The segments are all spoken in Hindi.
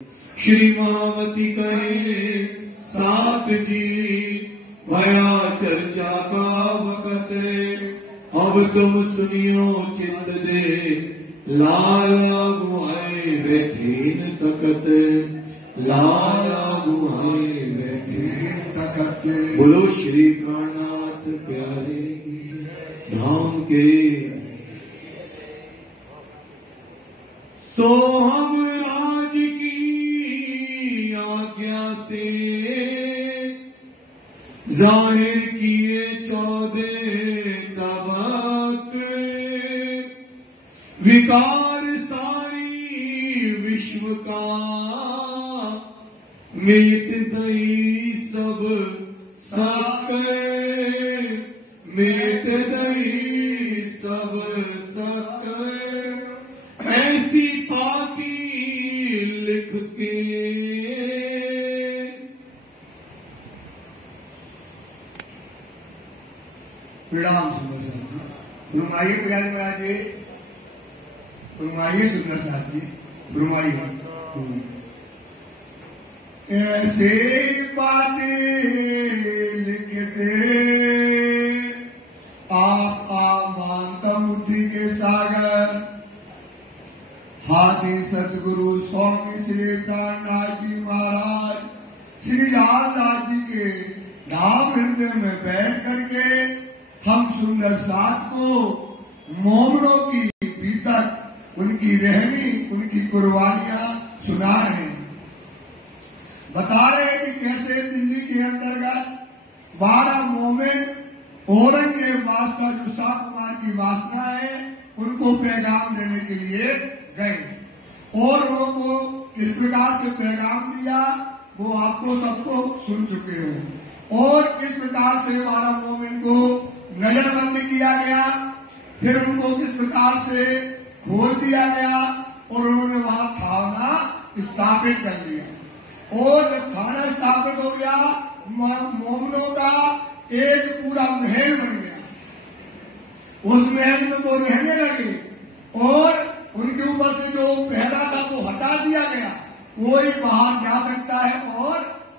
श्री महामती कहे साथ जी भया चर्चा का वक़्त, अब तुम सुनियो चित दे लाला गुहाए बैठीन तकत, लाला गुहाए बैठीन तकत। बोलो श्री प्राणनाथ प्यारे धाम के। तो हम राज की आज्ञा से जाहिर किए 14 तबक, विकार सारी विश्व का मिट दई सब सक, मिट दई सब सक। ऐसी पाकी लिख के प्रणाम सुंदर साथ जी, फरमाइए प्यारे महाराज जी, फरमाइए सुंदर साथ जी, फरमाइए। ऐसे बातें लिख दे आप मानता बुद्धि के सागर, हाथी सदगुरु स्वामी श्री प्राणनाथ जी महाराज श्री लालदास जी के नाम हृदय में बैठ करके हम सुंदर साथ को मोमनों की बीतक, उनकी रहनी, उनकी कुर्बानियां सुना रहे हैं। बता रहे हैं कि कैसे दिल्ली के अंतर्गत 12 मोमिन औरंगजेब वास्ता जो शाह कुमार की वासना है उनको पैगाम देने के लिए गए, और उनको किस प्रकार से पैगाम दिया वो आपको सबको सुन चुके हो। और किस प्रकार से 12 मोमिन को नजरबंद किया गया, फिर उनको किस प्रकार से खोल दिया गया और उन्होंने वहां थाना स्थापित कर दिया। और जब थाना स्थापित हो गया, मोमनों का एक पूरा महल बन गया, उस महल में वो रहने लगे और उनके ऊपर से जो पहरा था वो हटा दिया गया। कोई बाहर जा सकता है और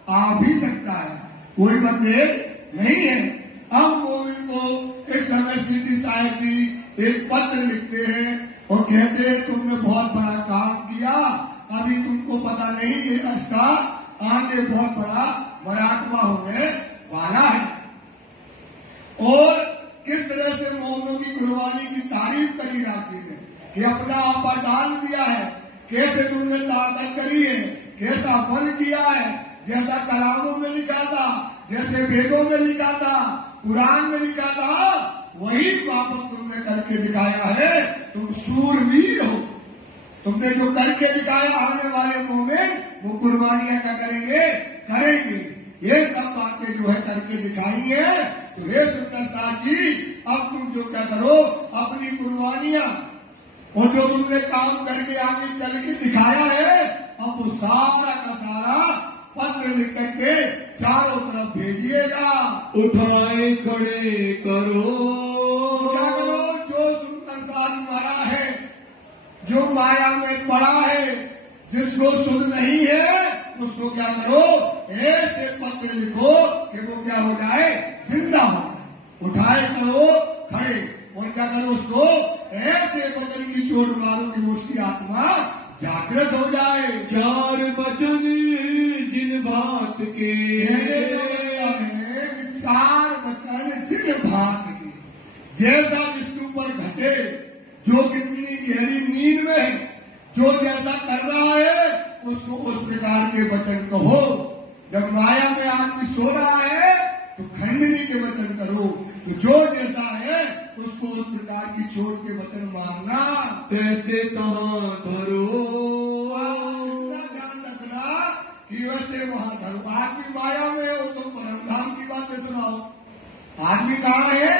आ भी सकता है, कोई बंदेज नहीं है। अब मोमिन को इस समय सीधी साहब जी एक पत्र लिखते हैं और कहते हैं तुमने बहुत बड़ा काम किया, अभी तुमको पता नहीं ये इसका आगे बहुत बड़ा मराठवा होने वाला है। और किस तरह से मोमिनों की कुर्बानी की तारीफ करी राशि में कि अपना आपा डाल दिया है, कैसे तुमने ताकत करी है, कैसा बल किया है, जैसा कलामों में लिखा था, जैसे वेदों में लिखा था, कुरान में लिखा था, वही वापस तुमने करके दिखाया है। तुम सूरवीर हो, तुमने जो करके दिखाया, आने वाले मोमिन वो कुर्बानियां क्या करेंगे, करेंगे। ये सब बातें जो है करके दिखाई है। तो हे सुंदर साथ जी, अब तुम जो क्या करो, अपनी कुर्बानियां और जो तुमने काम करके आगे चल के दिखाया है, अब वो सारा का सारा पत्र लिख करके चारों तरफ भेजिएगा। उठाए खड़े करो, क्या करो, जो सुंदर साथ मरा है, जो माया में पड़ा है, जिसको सुध नहीं है, उसको क्या करो, ऐसे पत्र लिखो कि वो क्या हो जाए, जिंदा हो जाए। उठाए करो खड़े, और क्या करो, उसको ऐसे वचन की चोट मारो कि उसकी आत्मा जागृत हो जाए। 4 वचन जिन बात के, 4 वचन जिन बात के, जैसा जिसके ऊपर घटे, जो कितनी गहरी नींद में है, जो जैसा कर रहा है उसको उस प्रकार के वचन कहो। जब माया में आदमी सो रहा है तो खंडनी के वचन करो, तो जो जैसा है उसको उस प्रकार की चोट के वचन मानना। कैसे कहाँ धरो, ध्यान रखना कि वैसे वहां धरो। आदमी माया में हो तो परमधाम की बातें सुनाओ, आदमी कहाँ है,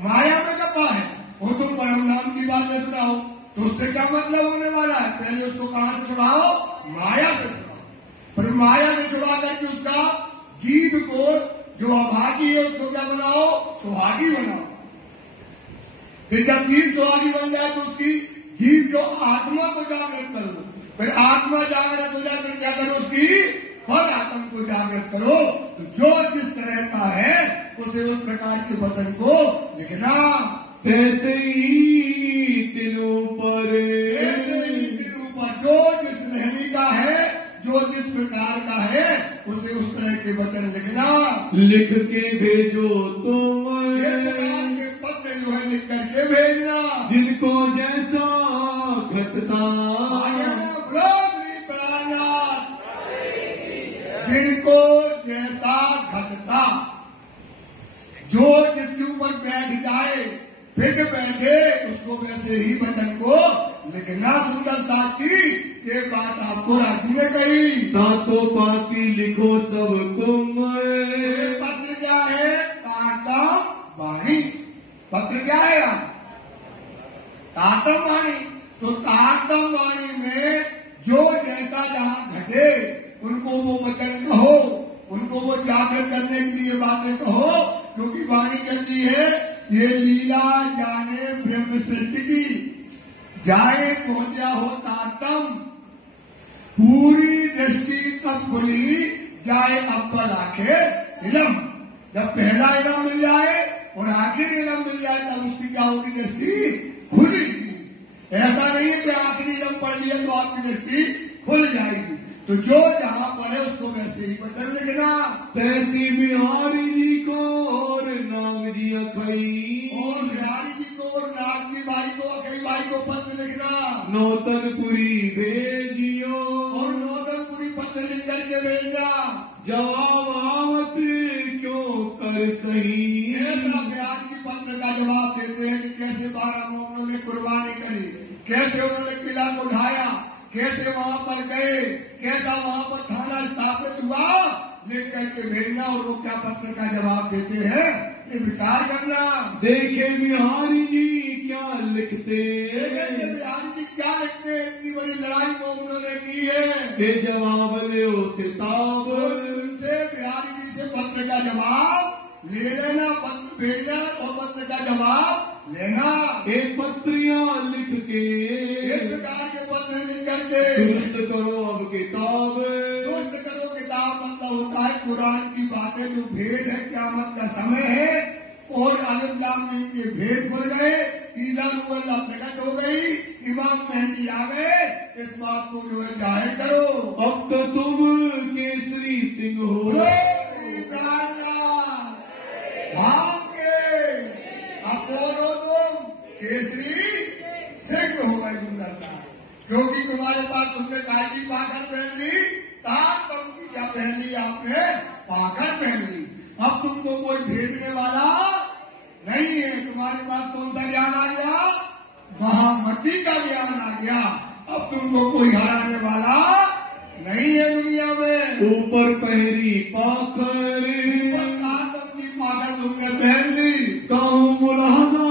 माया में कहाँ है, वो तुम परमधाम की बातें सुनाओ, तो उससे क्या मतलब होने वाला है। पहले उसको कहां से छुड़ाओ, माया से छुड़ाओ, फिर माया से छुड़ा करके उसका जीव को जो अभागी है उसको क्या बनाओ, सुहागी बनाओ। फिर जब जीव सुहागी बन जाए तो उसकी जीव जो आत्मा को जागृत कर लो, फिर आत्मा जागृत हो जाए, फिर क्या करो उसकी पर आत्मा को जागृत करो। तो जो जिस तरह का है उसे उस प्रकार के वचन को लिखना। तैसे ही तिलों पर जो जिस रहनी का है, जो जिस प्रकार का है उसे उस तरह के वचन लिखना। लिख के भेजो तुम प्रकार के पत्र जो है लिख करके भेजना। जिनको जैसा घटता जिनको जैसा घटता, जो जिसके ऊपर बैठ जाए फिट बैठे उसको वैसे ही वचन को लिखना। सुंदर साथी ये बात आपको राजू ने कही। तातो पाती लिखो सब तुम। पत्र क्या है? तातम वाणी। पत्र क्या है? तातम वाणी। तो तातम वाणी में जो जैसा जहां घटे उनको वो वचन कहो, उनको वो जागृत करने के लिए बातें कहो। क्योंकि वाणी कहती है ये लीला जाने ब्रह्म सृष्टि की, जाए पहुंचा हो तातम, पूरी दृष्टि तब खुली जाए अव्वल आखिर इलम। जब पहला इलम मिल जाए और आखिर इलम मिल जाए तब उसकी क्या होगी? दृष्टि खुली। ऐसा नहीं है कि आखिरी इलम पढ़ लिया तो आपकी दृष्टि खुल जाएगी। तो जो जहां पढ़े उसको वैसे ही वचन लिखना। तैसी बिहारी जी को और नाग जी अखई, और बिहारी जी को और नाग जी भाई को अखई भाई को पत्र लिखना। नौतनपुरी भेजियो, और नौतनपुरी पत्र लिख करके भेजना। जवाब आवत क्यों कर सही। ऐसा बिहारी जी पत्र का जवाब देते हैं कि कैसे 12 मोहनों ने कुर्बानी करी, कैसे उन्होंने किला को ढाया, कैसे वहां पर गए, कैसा वहां पर थाना स्थापित हुआ, लिख करके भेजना। और वो क्या पत्र का जवाब देते हैं ये विचार करना। देखे बिहारी जी क्या लिखते, बिहारी जी क्या लिखते हैं। इतनी बड़ी लड़ाई को उन्होंने की है। ये जवाब ले सिताब, उनसे बिहारी जी से पत्र का जवाब ले लेना, पत्र भेजना और पत्र का जवाब लेना। एक पत्रियां लिख के एक प्रकार के पत्र लिख करके दुरुस्त करो अब किताब। दुरुस्त करो किताब मतलब होता है कुरान की बातें जो भेद है, क़यामत का समय है और अलिफ लाम मीम के भेद खुल गए, ईसा रूह प्रकट हो गई, इमाम मेहदी आ गए। इस बात को जो है जाहिर करो। अब तो तुम केसरी सिंह हो, धाम के अब बोलो तुम केसरी सिंह हो गए। सुंदरता क्योंकि तुम्हारे पास तुमने कायदी पाखर पहन ली, ताकम की क्या पहन ली? आपने पाखर पहन ली। अब तुमको कोई भेजने वाला नहीं है। तुम्हारे पास कौन सा ज्ञान आ गया? महामती का ज्ञान आ गया। अब तुमको कोई हराने वाला नहीं है दुनिया में। ऊपर पहरी पाखर, पाखर तुमने पहन ली। कहूँ मुलाजा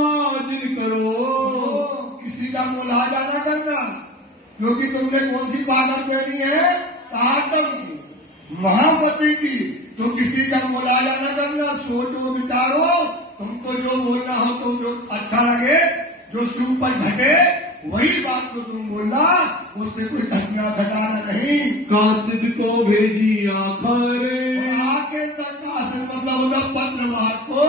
जिन करो, किसी का मुलाजा न करना। क्योंकि तुमने कौन सी पाखर पहनी है? तातम की, महामती की। तो किसी का मुलाजा न करना। सोचो विचारो, तुमको जो बोलना हो तो जो अच्छा लगे, जो उसके ऊपर घटे वही बात को तुम बोलना, उससे कोई घटना घटाना नहीं। कासिद को भेजी आखर, आगे तक कासिद मतलब उधर पत्रवार को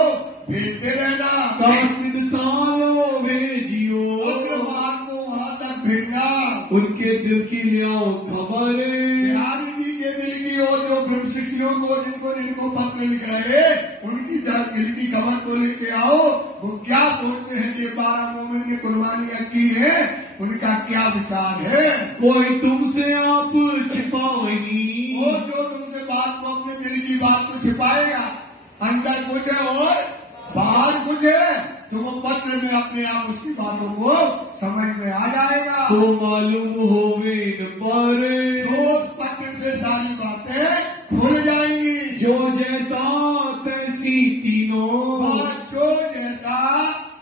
भेजते रहना। कासिद तालो भेजियो, पत्रवार को वहां तक भेजना। उनके दिल की लियाओ खबर। बिहारी जी के दिल की और जो ब्रह्मशिष्टियों को जिनको पत्र लिख रहे उनकी दिल की खबर को लेके आओ। वो क्या सोचते हैं कि 12 मोमिन ने कुर्बानियां की है, उनका क्या विचार है। कोई तुमसे आप छिपावही, वो जो तुमसे बात को अपने दिल की बात को छिपाएगा, अंदर कुछ है और बाहर कुछ है, तो वो पत्र में अपने आप उसकी बातों को समझ में आ जाएगा। सो मालूम होवे न पर, तो पत्र से सारी बातें खुल जाएंगी। जो जैसा तैसी तीनों, जो जैसा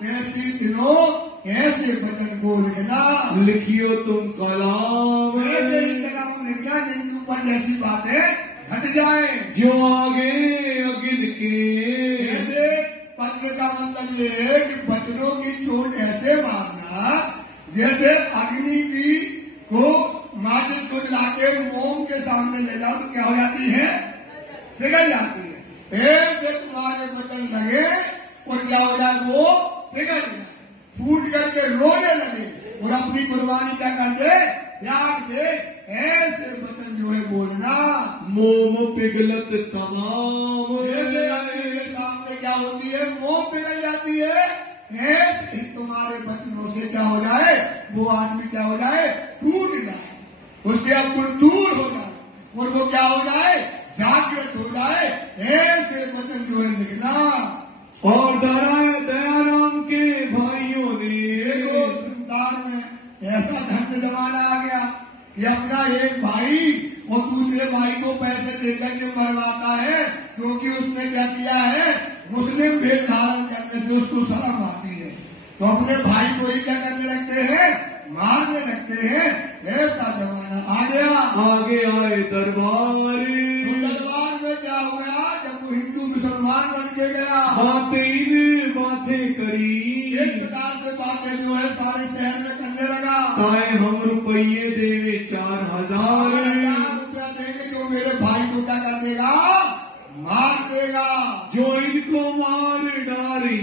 तैसी तीनों ऐसे वचन को लिखना। लिखियो तुम कलाम, ऐसे ही कलाम लिखना जिनके ऊपर जैसी बातें घट जाए। जो आगे अगिन के, ऐसे पत्र का मतलब ये है कि वचनों की चोट ऐसे मारना जैसे अग्नि की को माचिस को जला के मोम के सामने ले जाओ तो क्या हो जाती है? पिघल जाती है। ऐसे तुम्हारे वचन लगे और क्या हो जाए? वो पिघल जाए, फूट करके रोने लगे और अपनी कुर्बानी क्या कर दे? त्याग दे। ऐसे वचन जो है बोलना। मोम पिघलत तमाम। जैसे अग्नि के सामने क्या होती है? मोम पिघल जाती है। ऐसे ही तुम्हारे वचनों से क्या हो जाए? वो आदमी क्या हो जाए? टूट जाए, उसके अंकुर दूर हो जाए और वो क्या हो जाए? जागृत हो जाए। ऐसे वचन जो है लिखना। और डराए दयाराम के भाइयों ने। संसार में ऐसा धन जमाना आ गया कि अपना एक भाई और दूसरे भाई को पैसे देकर के मरवाता है, क्योंकि उसने क्या किया है? मुस्लिम भेद धारण करने से उसको शर्म आती है, तो अपने भाई को ही क्या करने लगते हैं? मारने लगते हैं। ऐसा जमाना आ गया। आगे आए दरबार। तो दरबार में क्या हो गया? जब वो हिंदू मुसलमान बन के गया, बातें करी। एक प्रकार से बातें जो है सारे शहर में करने लगा। ताए हम रुपये देवे 4000। रुपया देंगे जो मेरे भाई को क्या कर देगा? मार देगा। जो इनको मार डाली,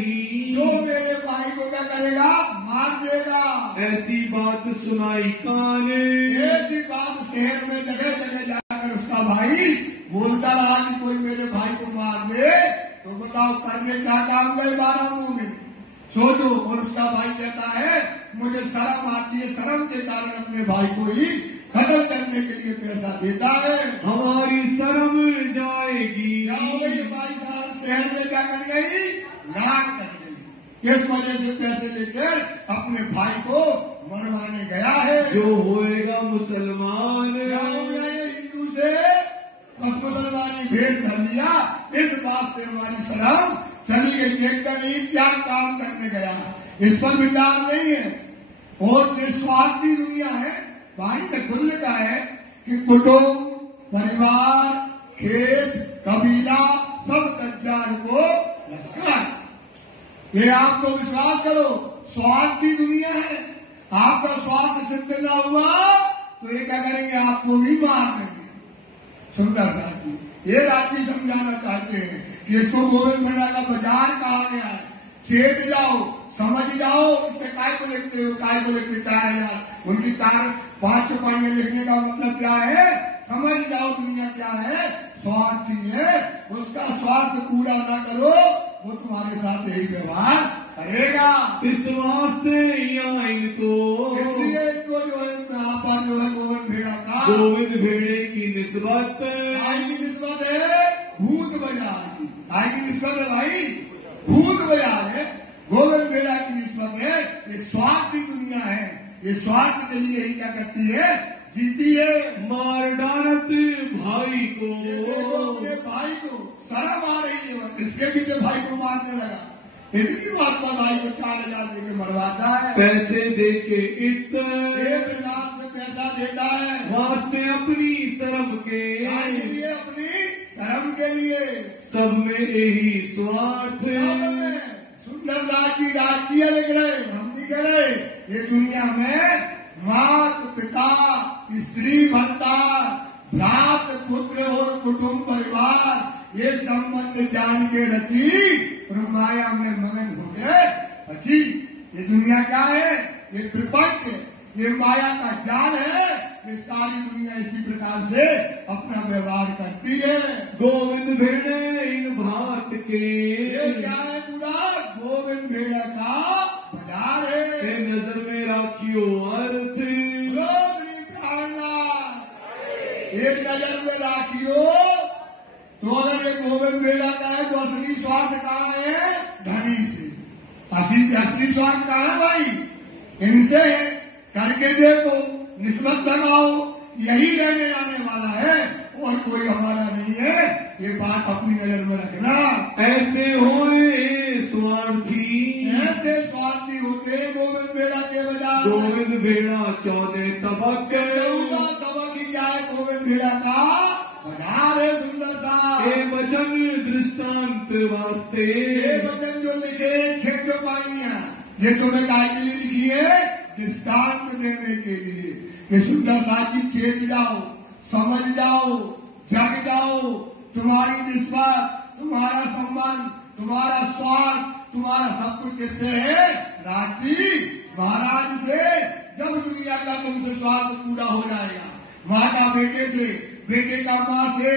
जो मेरे भाई को क्या करेगा? मार देगा। ऐसी बात सुनाई काने। ऐसी बात शहर में जगह जगह जाकर उसका भाई बोलता रहा कि कोई मेरे भाई को मार दे तो बताओ करने क्या काम गए 12 मुंह में? सोचो। और उसका भाई कहता है मुझे शर्म आती है, शर्म के कारण अपने भाई को ही कत्ल करने के लिए पैसा देता है। हमारी शर्म जाएगी। क्या हो गई? भाई साहब शहर में क्या कर गई? नाक कर गई। इस वजह से पैसे लेकर अपने भाई को मरवाने गया है। जो होएगा मुसलमान। क्या हो गया? ये हिंदू से बस मुसलमानी भेद धर लिया। इस बात से हमारी शर्म चली गई। देखता नहीं क्या काम करने गया, इस पर विचार नहीं है। और ये स्वार्थी दुनिया है। भाई ने खुद लिखा है कि कुटुंब, परिवार, खेत, कबीला सब कच्चार को लश्कर। ये आपको विश्वास करो, स्वार्थी दुनिया है। आपका स्वार्थ सिद्ध न हुआ तो ये क्या करेंगे? आपको भी मार देंगे। सुंदर साथी, ये राजी समझाना चाहते हैं कि इसको गोविंद मेला का बाजार कहा गया है। चेत जाओ, समझ जाओ। इसके काय को लिखते हो? काय को लिखते 4000। उनकी 4-5 चौपाइयां लिखने का मतलब क्या है? समझ जाओ दुनिया क्या है? स्वार्थी है। उसका स्वार्थ पूरा ना करो, वो तुम्हारे साथ यही व्यवहार करेगा। इस वास्ते यहाँ इनको, इसलिए इनको जो है यहाँ पर जो है गोविंद भेड़ा का, गोविंद भेड़े की निस्बत। काय की निस्बत है? भूत बाजार की। काय की निस्बत है भाई? भूत बाजार है। गोविंद भेड़ा की निस्बत है। ये स्वार्थी दुनिया है। ये स्वार्थ के लिए ही क्या करती है? जीती है। मार डालत भाई को। अपने भाई को शर्म आ रही है, इसके पीछे भाई को मारने लगा। इतनी बात पर भाई को 4000 देके मरवाता है। पैसे देके इतने एक लाख से पैसा देता है वास्ते अपनी शर्म के लिए, अपनी शर्म के लिए। सब में यही स्वार्थ। सुंदर राजी राजिया लिख रहे, हम नहीं कह रहे। ये दुनिया में मात पिता, स्त्री भर्ता, भ्रात पुत्र और कुटुंब परिवार ये संबंध जान के रची और माया में मगन हो गए रची। ये दुनिया क्या है? ये प्रपंच है, ये माया का जाल है। ये सारी दुनिया इसी प्रकार से अपना व्यवहार करती है। गोविंद भेड़े इन भात के। ये क्या है? पूरा गोविंद भेड़ा का बाजार है। नजर में राखियो अर्थ। एक नजर में राखियो। तो अगर ये गोविंद भेड़ा का है तो असली स्वार्थ कहाँ है? धनी से। असली स्वार्थ कहाँ है भाई? इनसे है। करके देखो, निस्बत लगाओ, यही रहने आने वाला है और कोई हमारा नहीं है। ये बात अपनी नजर में रखना। ऐसे होए स्वार्थी। ऐसे स्वार्थी होते गोविंद भेड़ा के बाजार। गोविंद भेड़ा 14 तबक। 14 तबक ही क्या है? गोविंद भेड़ा का बाजार है। सुंदर सा ये वचन दृष्टांत वास्ते। ये वचन जो लिखे 6 चौपाइयां, ये तुम्हें काय के लिए लिखी है? दृष्टांत देने के लिए। कि सुंदर साथी छेद जाओ, समझ जाओ, जग जाओ। तुम्हारी निस्बत, तुम्हारा सम्मान, तुम्हारा स्वार्थ, तुम्हारा सब कुछ किससे है? राजी महाराज से। जब दुनिया का तुमसे स्वार्थ पूरा हो जाएगा, माँ का बेटे से, बेटे का माँ से,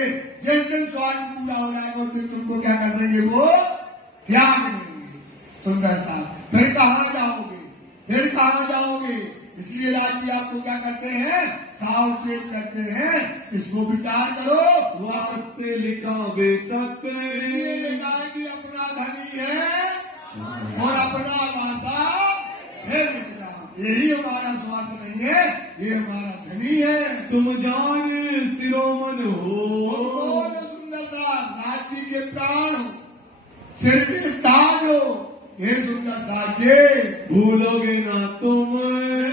जिस दिन स्वार्थ पूरा हो जाएगा उस दिन तुमको क्या कर देंगे? वो त्याग देंगे। सुंदर साथ फिर कहाँ जाओगे? फिर कहाँ जाओगे? इसलिए राजी आपको क्या करते हैं? सावचेत करते हैं। इसको विचार करो। वास्ते लिखा बेशक इसलिए लिखा है कि अपना धनी है और अपना वासा फिर मिट जाओ। यही हमारा स्वार्थ नहीं है, ये हमारा धनी है। तुम जान शिरोमन हो। सुंदरता राज्य के प्राण हो, सिर के ताज हो। ये सुंदर साजे भूलोगे ना तुम।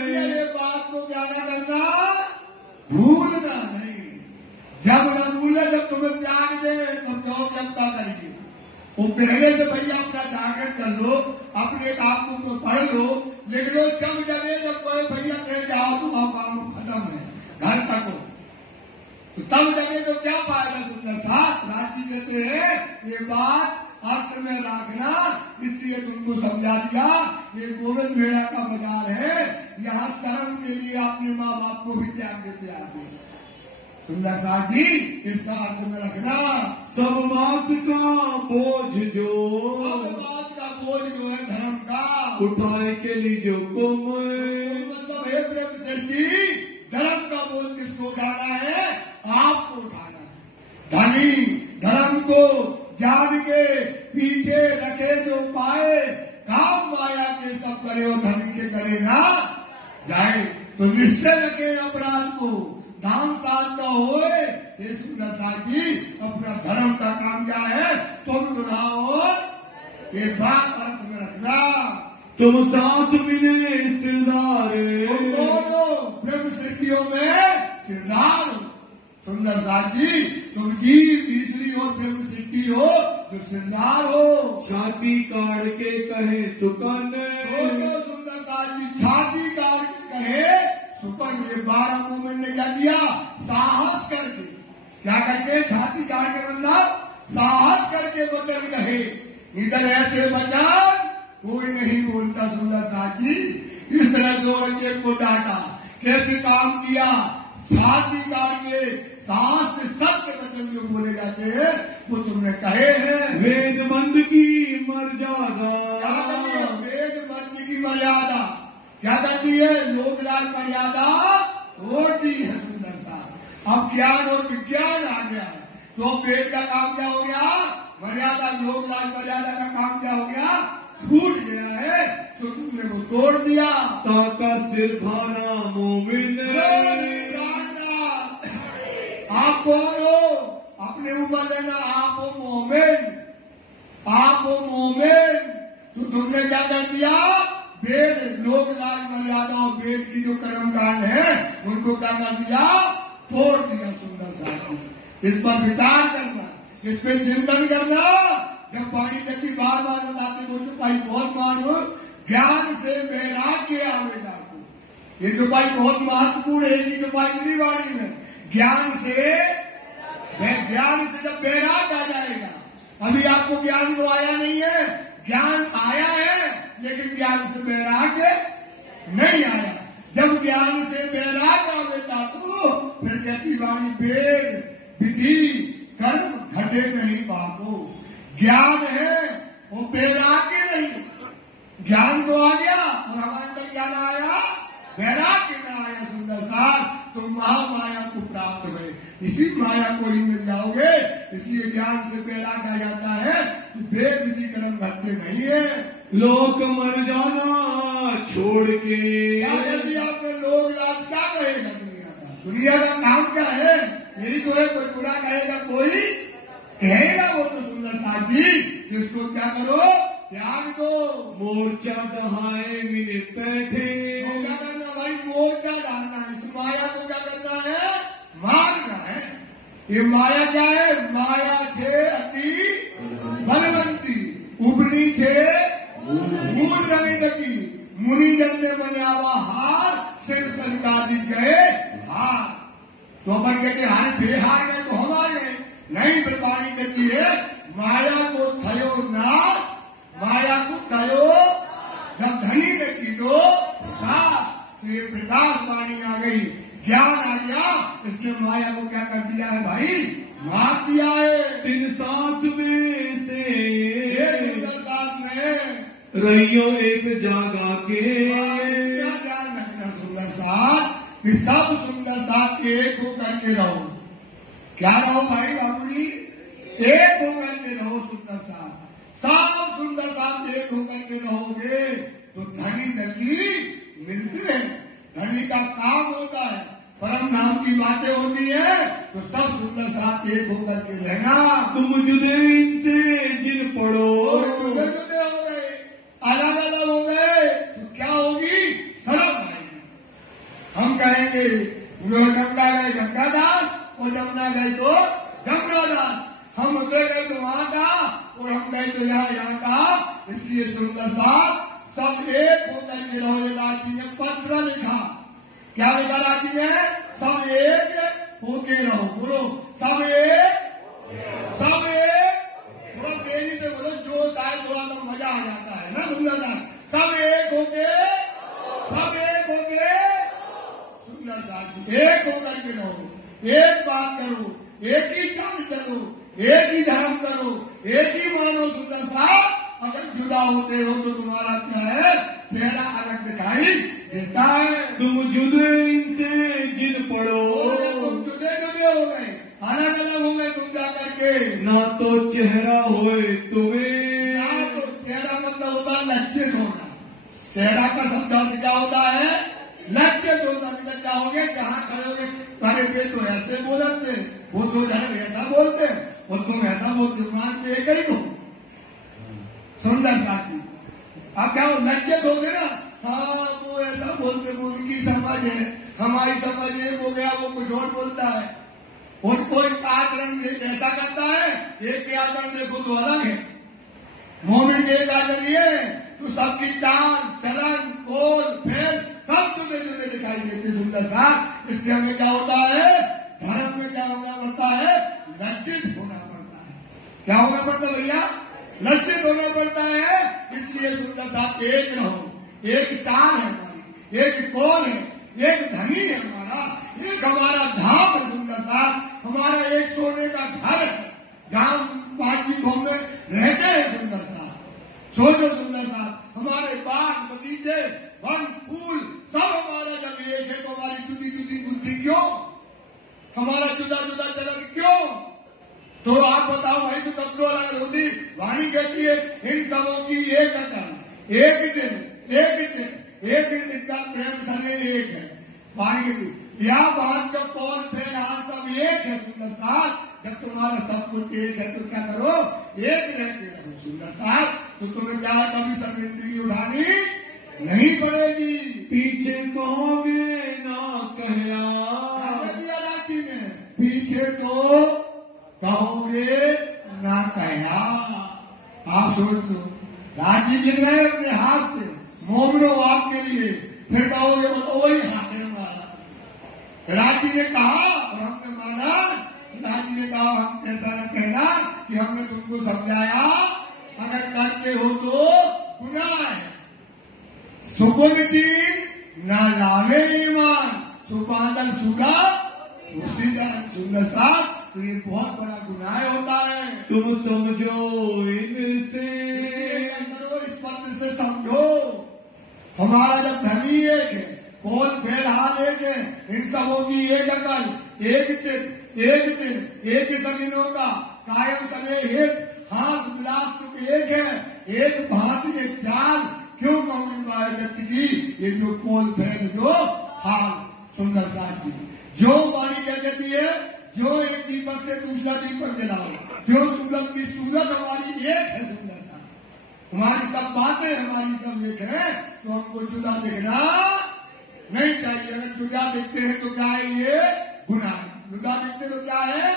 ये बात को क्या ना करना, भूलना नहीं। जब न भूले, जब तुम्हें त्याग दे तब जाओ जगता करेंगे। वो पहले से भैया अपना जागृत कर लो, अपने काम को पढ़ लो, लिख लो। जब जगह जब कोई भैया कह जाओ तुम्हारा काम खत्म है, घर तक हो, तो तब जगह तो क्या पाएगा? सुंदर साथ राजी कहते हैं ये बात अर्थ में रखना। इसलिए तुमको समझा दिया। ये गोविंद भेड़ा का बाजार है, यहाँ शर्म के लिए अपने माँ बाप को भी त्याग देते आते। सुंदर साथ जी इसका अर्थ में रखना। सब बात का बोझ जो, सब बात का बोझ जो है धर्म का, उठाए के लीजिए कुम। मतलब हे प्रेम जी, धर्म का बोझ किसको उठाना है? आपको उठाना है। धनी धर्म को जान के पीछे रखे जो पाए, काम माया के सब करे और धनी के करे ना जाए। तो निश्चय रखे अपराध को, धाम साध का होए। ये सुंदर साथी अपना धर्म का काम क्या है? तुम दुढ़ाओ। ये बात अर्थ में रखना। तुम साथ मिले सिरदार। तुम दोनों ब्रह्म सृष्टियों में सिरदार हो। सुंदर साथी तुम जीव तीसरी और ब्रह्म सृष्टि हो जो सिरदार हो। छाती काट के कहे सुकन। दोनों सुंदर साथी छाती काट के कहे सुकन। ये 12 मोमेंट ने क्या किया? साहस करके। क्या करके? छाती काट के मतलब साहस करके वचन कहे। इधर ऐसे वचन कोई नहीं बोलता। सुंदर साथी इस तरह दो रंगे को डांटा, कैसे काम किया? छाती काट के साहस से सत्य वचन जो बोले जाते हैं वो तुमने कहे हैं। वेद मंद की मर्यादा। क्या करती है वेद मंद की मर्यादा? क्या करती है? लोकलाज मर्यादा होती है। सुंदर सा अब ज्ञान और विज्ञान आ गया है, तो वेद का काम क्या हो गया? मर्यादा। लोकलाज मर्यादा का काम क्या हो गया? छूट गया है, तो तुमने वो तोड़ दिया। ताका सिर भाना मोमिन। आप कौन हो? अपने ऊपर लेना। आप हो मोमिन, आप हो मोमिन। तो तुमने क्या कर दिया? वेद लोक लाज मर्यादा और वेद की जो कर्मकांड है उनको क्या कर दिया? तोड़ दिया। सुंदर साथी इस पर विचार करना, इस पे चिंतन करना। जब पानी जबकि बार बार बताते वो चुपाई बहुत मानो, ज्ञान से वैराग्य आवेगा। ये चुपाई बहुत महत्वपूर्ण है कि चुपाई मेरी वाणी में ज्ञान से जब वैराग्य आ जाएगा। अभी आपको ज्ञान तो आया नहीं है, ज्ञान आया है लेकिन ज्ञान से वैराग्य नहीं आया। जब ज्ञान से वैराग्य आवेगा तो फिर कहती वाणी वेद विधि कर्म घटे नहीं बापो। ज्ञान है वो वैराग्य नहीं। ज्ञान तो आ गया और हमारे अंदर क्या ना आया? वैराग्य ना आया। सुंदर साथ तो महामाया को प्राप्त हुए, इसी माया को ही मिल जाओगे। इसलिए ज्ञान से वैराग्य आ जाता है कि वेद विधि कर्म घटते नहीं है। लोक मर जाना छोड़ के। क्या कर दिया आपने? लोग लाज क्या कहेगा दुनिया का? दुनिया का काम क्या है? यही तो है। कोई बुरा कहेगा, कोई कहेगा। वो तो सुंदर साथी जिसको क्या करो? त्याग दो। मोर्चा दहाए मिने बैठे। तो क्या करना भाई? मोर्चा डालना है। इस माया को क्या करना है? मारना है। ये माया क्या है? माया छे अति बलवंती, उबनी छे मूल नहीं दकी। मुनि जन ने मनावा हार, सिर संकादित गए हार। तो अपन कहते हारे बेहार गए तो हम आ गए। नहीं, बतानी कहती है माया को थयो नाश, माया को थयो जब धनी ने कीधो प्रकाश। तो ये प्रकाश वाणी आ गई, ज्ञान आ गया, इसलिए माया को क्या कर दिया है भाई, मार दिया है। तीन साथ में से साथ में रहियो एक जागा के। क्या ध्यान रखना सुंदर साथ कि सब सुंदर साथ एक होकर के रहो। क्या रहो भाई बाबू जी, एक होकर के रहो सुंदर साथ। सब सुंदर साथ एक होकर के रहोगे तो धनी दली मिलते हैं। धनी का काम होता है, परम नाम की बातें होती है, तो सब सुंदर साथ एक होकर के रहना। तुम जुदे इनसे जिन पढ़ो, जुदे जुदे हो गए, अलग अलग हो गए तो क्या होगी, शर्म आएगी। हम कहेंगे गंगा गए गंगादास और जमुना गए तो जमुनादास, हम उधर गए तो वहां का और हम गए तो यहाँ का। इसलिए सुंदर साथ सब एक होकर के रहो। राजी ने पत्र लिखा, क्या लिखा राजी ने, सब एक होके रहो। बोलो सब एक, सब एक। थोड़ा तेजी से बोलो, जो शायद थोड़ा तो मजा आ जाता है ना सुंदर साथ। सब एक होके, सब एक होके सुंदर साथ एक होकर के रहो। एक बात करो, एक ही काम चलो, एक ही धर्म करो, एक ही मानो सुंदर साथ। अगर जुदा होते हो तो तुम्हारा क्या है, चेहरा अलग दिखाई देता है। तुम जुदे इनसे जिन पढ़ो, तुम जुदे जुदे हो गए, अलग अलग हो गए तुम जा करके। ना तो चेहरा होए तुम्हें, ना तो चेहरा मतलब होता है लक्षित होना। चेहरा का शब्द क्या होता है, लक्षित होना। मतलब क्या हो गए, जहाँ खड़े हो गए, अरे वे तो ऐसे बोलते, वो तो ऐसा बोलते, और तुम ऐसा बोलते, मानते एक ही तो सुंदर साथी। अब क्या हो, लज्जित हो गए ना, हाँ वो ऐसा बोलते, वो उनकी समझ है, हमारी समझ एक हो गया, वो कुछ और बोलता है। और कोई आचरण ऐसा करता है, एक के आचरण देखो तो अलग है। मोमिन के एक आचरण ये तो सबकी चाल चलन बोल फेर सब जुदे जुदे दिखाई देते सुंदर साथ। इसलिए हमें क्या होता है, धर्म में क्या होना पड़ता है, लज्जित होना पड़ता है। क्या होना पड़ता है भैया, लज्जित होना पड़ता है। इसलिए सुंदर साथ एक रहो। एक चाल है हमारी, एक कौन है, एक धनी है हमारा, एक हमारा धाम है सुंदर साथ। हमारा एक सोने का घर है, जहाँ पांचवी घोम में रहते हैं सुंदर साथ। सोचो सुंदर साथ, हमारे बाग बगीचे वन फूल सब हमारा जब एक है तो हमारी जुदी जुदी बुद्धि क्यों, हमारा जुदा जुदा चलन क्यों। तो आप बताओ भाई, तो तब तो अलग होती। वाणी कहती है इन सबों की एक अकल, एक दिन का प्रेम सने एक है। वाणी कहती या बात का कौन फेर हाथ सब एक है सुंदर साथ। जब तुम्हारा सब कुछ एक है तो क्या करो, एक रहते रहो सुंदर साथ। तो तुम्हें क्या कभी शर्मिंदगी उठानी नहीं पड़ेगी। पीछे कहोगे ना कहया, दिया राखी ने पीछे तो कहोगे ना कहया। आप सोच लो, राजी गिर रहे अपने हाथ से, मोमनो आपके लिए, फिर कहोगे बोलो वही हाथ है हमारा। राजी ने कहा और हमने माना। राजी ने कहा हम ऐसा न कहना कि हमने तुमको समझाया, अगर करते हो तो गुनाह है। सुकुन चीन ना लावे ईमान, सुपादन सुगा उसी सुंदर साथ। तो ये बहुत बड़ा गुनाह होता है। तुम समझो इनसे, इस पत्र से समझो। हमारा जब धनी एक है, कौन फेल हाल एक है, इन सबों की एक अकल, एक चित, एक दिन, एक ही जमीनों का कायम चले हित, हाथ विलास तो एक है, एक भांति एक चाल। क्यों कहूँ इन व्यक्ति की, ये जो कौन फेल जो हाल सुंदर साथी। जो वाणी क्या कहती है, जो एक दीपक से दूसरा दीपक जलाओ, जो सूरत की सूरत हमारी एक है सुंदर सा। हमारी सब बातें हमारी सब एक है, तो हमको जुदा दिखना नहीं चाहिए। अगर जुदा दिखते हैं तो क्या है, ये गुनाह। जुदा दिखते तो क्या है,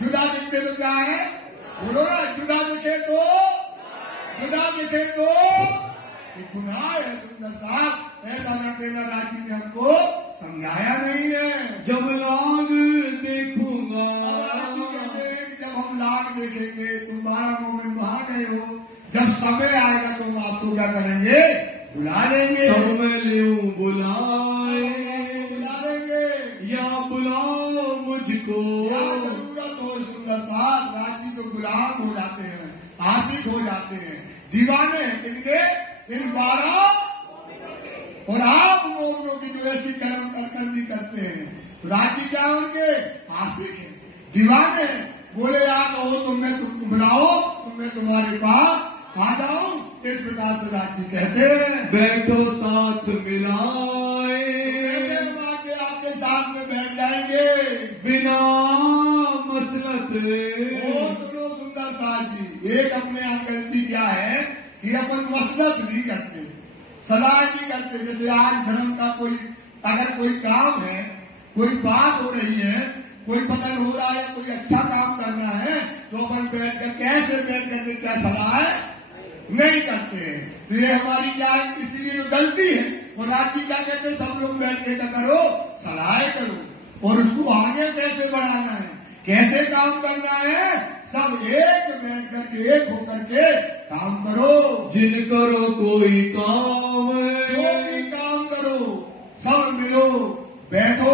जुदा दिखते तो क्या है, बोलो ना, जुदा दिखे तो, जुदा दिखे तो ये गुनाह है सुंदर साहब। ऐसा न कहना, राजी ने हमको समझाया नहीं है। जब लाग देखूंगा, राजी कहते हैं कि जब हम लाग देखेंगे, तुम 12 मोमिन वहां गए हो, जब समय आएगा तो हम आपको क्या करेंगे, बुला लेंगे। तब मैं लूं बुलाए, बुला लेंगे या बुलाओ मुझको। क्या जरूरत हो सुंदरता, राजी तो गुलाम हो जाते हैं, आशिक हो जाते हैं, दीवाने इनके इन 12 और आप मोमिनों की जो ऐसी कर्म करनी करते हैं, तो राजी क्या उनके आशिक है, दीवाने हैं। बोले आप कहो तो मैं तुमको बुलाओ तो मैं तुम्हारे पास आ जाऊं, इस प्रकार से राजी कहते हैं। बैठो साथ मिलाए, हम आके आपके साथ में बैठ जाएंगे बिना मसलत। सुनो सुंदर साथ जी, एक अपने यहाँ गलती क्या है कि अपन मसलत नहीं करते, सलाह नहीं करते। जैसे आज धर्म का कोई अगर कोई काम है, कोई बात हो रही है, कोई पतन हो रहा है, कोई अच्छा काम करना है, तो अपन बैठ कर कैसे बैठ करके क्या सलाह है नहीं करते हैं। तो ये हमारी क्या है, इसीलिए तो गलती है। और राजी क्या कहते हैं, सब लोग बैठ के क्या करो, सलाह करो और उसको आगे कैसे बढ़ाना है, कैसे काम करना है, सब एक बैठ करके एक होकर के काम करो। जिन करो कोई काम, जो भी काम करो, सब मिलो, बैठो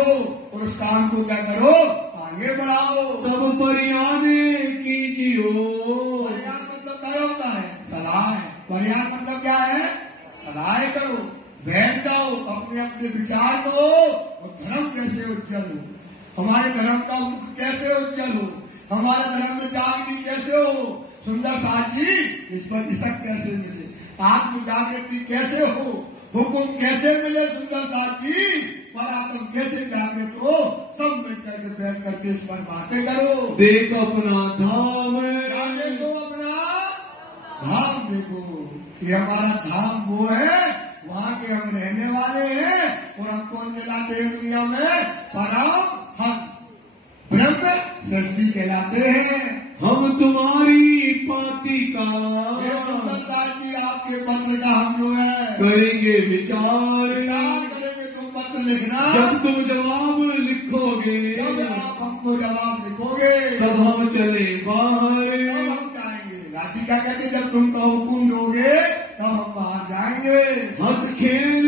और उस काम को क्या करो, आगे बढ़ाओ। सब परियाने कीजियो। परियान मतलब क्या होता है, सलाह है। परियान मतलब क्या है, सलाह करो, बैठ जाओ, अपने अपने विचार करो और धर्म कैसे उज्जवल हो, हमारे धर्म का मुख कैसे उज्जवल हो, हमारे धर्म में जागृति कैसे हो। सुंदर साथ जी इस पर दिशक कैसे मिले, आत्म जागृति कैसे हो, हुकुम कैसे मिले सुंदर साथ जी, पर आत्म कैसे जागृत हो, सब मिलकर के बैठ करके इस पर बातें करो। देख अपना धाम, देखो अपना धाम, देखो ये हमारा धाम वो है, वहाँ के हम रहने वाले हैं और हम कौन कहलाते हैं दुनिया में, परम हंस ब्रह्म सृष्टि कहलाते हैं। हम तुम्हारी पाती का जी आपके पत्र का हम जो है करेंगे विचार। करेंगे, तुम पत्र लिखना, जब तुम जवाब लिखोगे, जब आप हमको जवाब लिखोगे, तब हम चले बाहर। तब हम जाएंगे। राजी क्या कहते, जब तुम का हुक्म दोगे तब हम बाहर जाएंगे। हंस खेल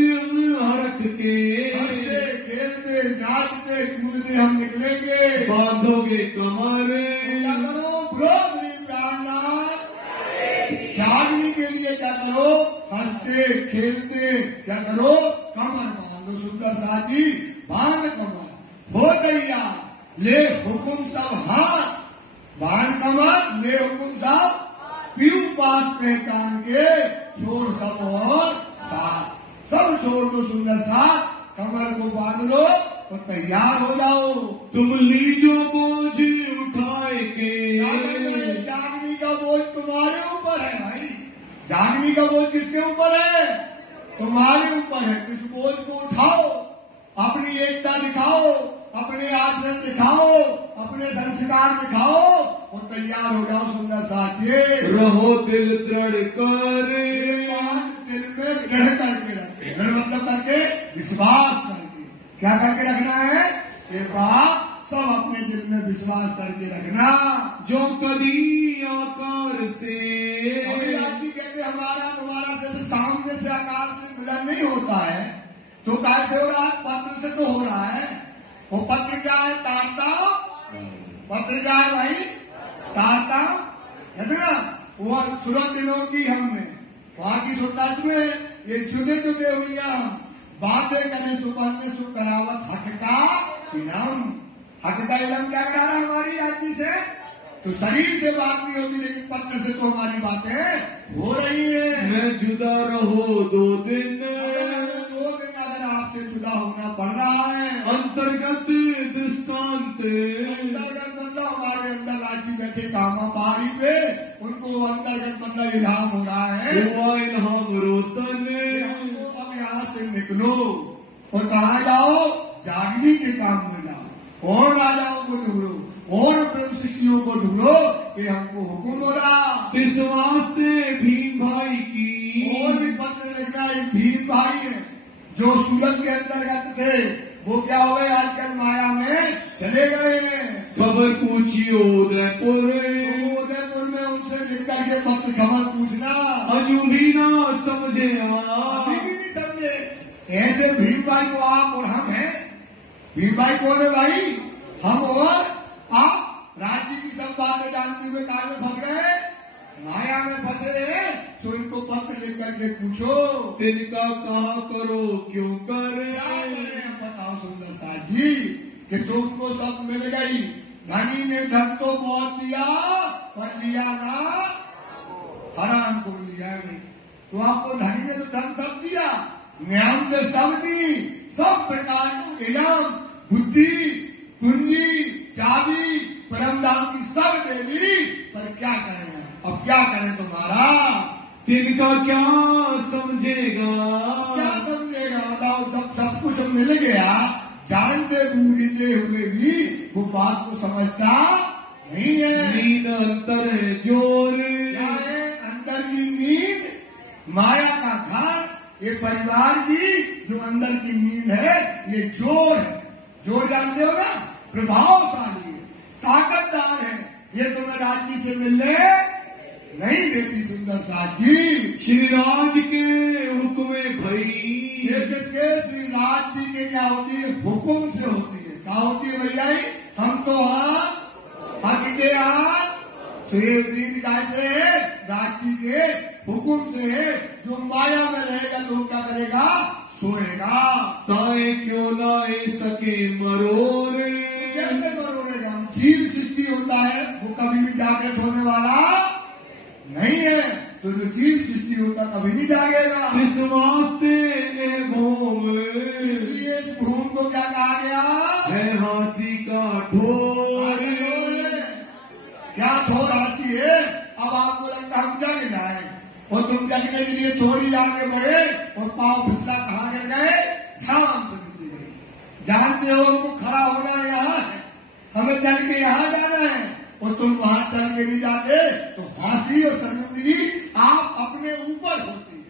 हरख के, हंसते खेलते नाचते कूदते हम निकलेंगे। बांधोगे कमर, क्या करो, ब्रोधरी प्राणनाथ, जागने के लिए क्या करो, हंसते खेलते क्या करो, कमर बांधो। सुंदर साथी बांध कमर हो तैयार, ले हुकुम सब हाथ, बांध कमर ले हुकुम सब, पीऊ पास पहचान के छोड़ सब और साथ, सब छोड़ दो सुंदर साथ, कमर को बांध लो तो तैयार हो जाओ। तुम लीजो बोझ उठाए के, जागनी का बोझ तुम्हारे ऊपर है भाई, जागनी का बोझ किसके ऊपर है, तुम्हारे ऊपर है। इस बोझ को उठाओ, अपनी एकता दिखाओ, अपने आचरण दिखाओ, अपने संस्कार दिखाओ और तैयार हो जाओ सुंदर साथी। रहो दिल दृढ़ कर, दिल में दृढ़ करके रखे, दृढ़ मतलब करके विश्वास करके, क्या करके रखना है, ये बात सब अपने दिल में विश्वास करके रखना। जो कदी आकार से, राजी कहते हमारा तुम्हारा जैसे सामने से आकार से मिलन नहीं होता है, तो कैसे हो रहा है, पत्र से तो हो रहा है। वो पत्र क्या है, तारता, पत्र क्या है भाई, तारता है ना। वो सूरत दिनों की हमने वहां की सुरत में ये जुदे जुदे हुई हम बातें करें, सुबह में सुख करावत हक का इनाम। हक का इलम क्या करा रहा है हमारी आदमी से, तो शरीर से बात नहीं होती, लेकिन पत्र से तो हमारी बातें हो रही है। मैं जुदा रहो 2 दिन, 2 दिन अगर आपसे जुदा होना पड़ रहा है, अंतर्गत दृष्टांत, अंतर्गत मतलब हमारे अंदर राजी बैठे कामा पारी पे, उनको अंतर्गत मतलब इल्हाम हो रहा है, हुआ इल्हाम रोशन। अब यहाँ से निकलो और कहा जाओ, जागने के काम में जाओ, और राजाओं को ढूंढो और ब्रह्म शिष्यों को ढूंढो कि हमको हुक्म हो रहा। इस वास्ते भीम भाई की और भी पत्र लिखना, एक भीम भाई है जो सूरत के अंतर्गत थे वो क्या हो गए, आजकल माया में चले गए हैं। खबर पूछियो उदयपुर, तो उदयपुर में उनसे लिख करके पत्र खबर पूछना, अजू भी ना समझे अभी भी नहीं समझे। ऐसे भीम भाई को आप और हम हैं। भीम भाई कौन है भाई, हम और आप। राज्य की सब बातें जानते हुए काहे में फंस गए, माया में फंसे हैं। तो इनको पत्र लिख करके पूछो, तिनका कहा करो क्यों करे। क्या करें हम बताओ सुंदर साथ जी, कि तुमको सब मिल गई। धनी ने धन तो बहुत दिया पर लिया ना, हराम को लिया नहीं। तो आपको धनी ने तो धन सब दिया, न्याम ने सब दी, सब प्रकार का इनाम, बुद्धि, कुंजी, चाबी, परमधाम की सब दे दी। पर क्या करें, अब क्या करें तुम्हारा, तिनका क्या समझेगा। क्या समझेगा बताओ। सब कुछ मिल गया, जानते बूझते हुए भी वो बात को समझता नहीं है। नींद अंतर है जोर, क्या है अंदर की नींद, माया का घर, ये परिवार की जो अंदर की नींद है, ये जोर है। जोर जानते हो ना, प्रभावशाली है, ताकतदार है। ये तुम्हें राज्य से मिलने नहीं देती सुंदर साथ जी। श्री राज के हुक्म भई, ये किसके, श्री राज जी के क्या होती है, हुक्म से होती है। क्या होती है भैया, हम तो हाथ हक के हाथ कैसे है, राज जी के हुक्म से है। जो माया में रहेगा तो क्या करेगा, सोएगा। ताए क्यों लाए सके मरोर, कैसे मरोड़ेगा, जीव सृष्टि होता है वो कभी भी जागृत होने वाला नहीं है। तो जो जीव सृष्टि होता कभी नहीं जागेगा। इस वास्ते ए भूम, इसलिए इस भूम को क्या कहा गया है, हासी का ठोर। क्या ठोर हासी है। अब आपको लगता हम जग जाए, और तुम जगने के लिए थोड़ी आगे बढ़े और पांव फिसला कहाँ गिर गए, ध्यान से नीचे गए। जानते हो हमको खड़ा होना यहाँ है, हमें चल के यहाँ जाना है, और तुम वहां चल के नहीं जाते। तो हासी और समुद्री आप अपने ऊपर होती है।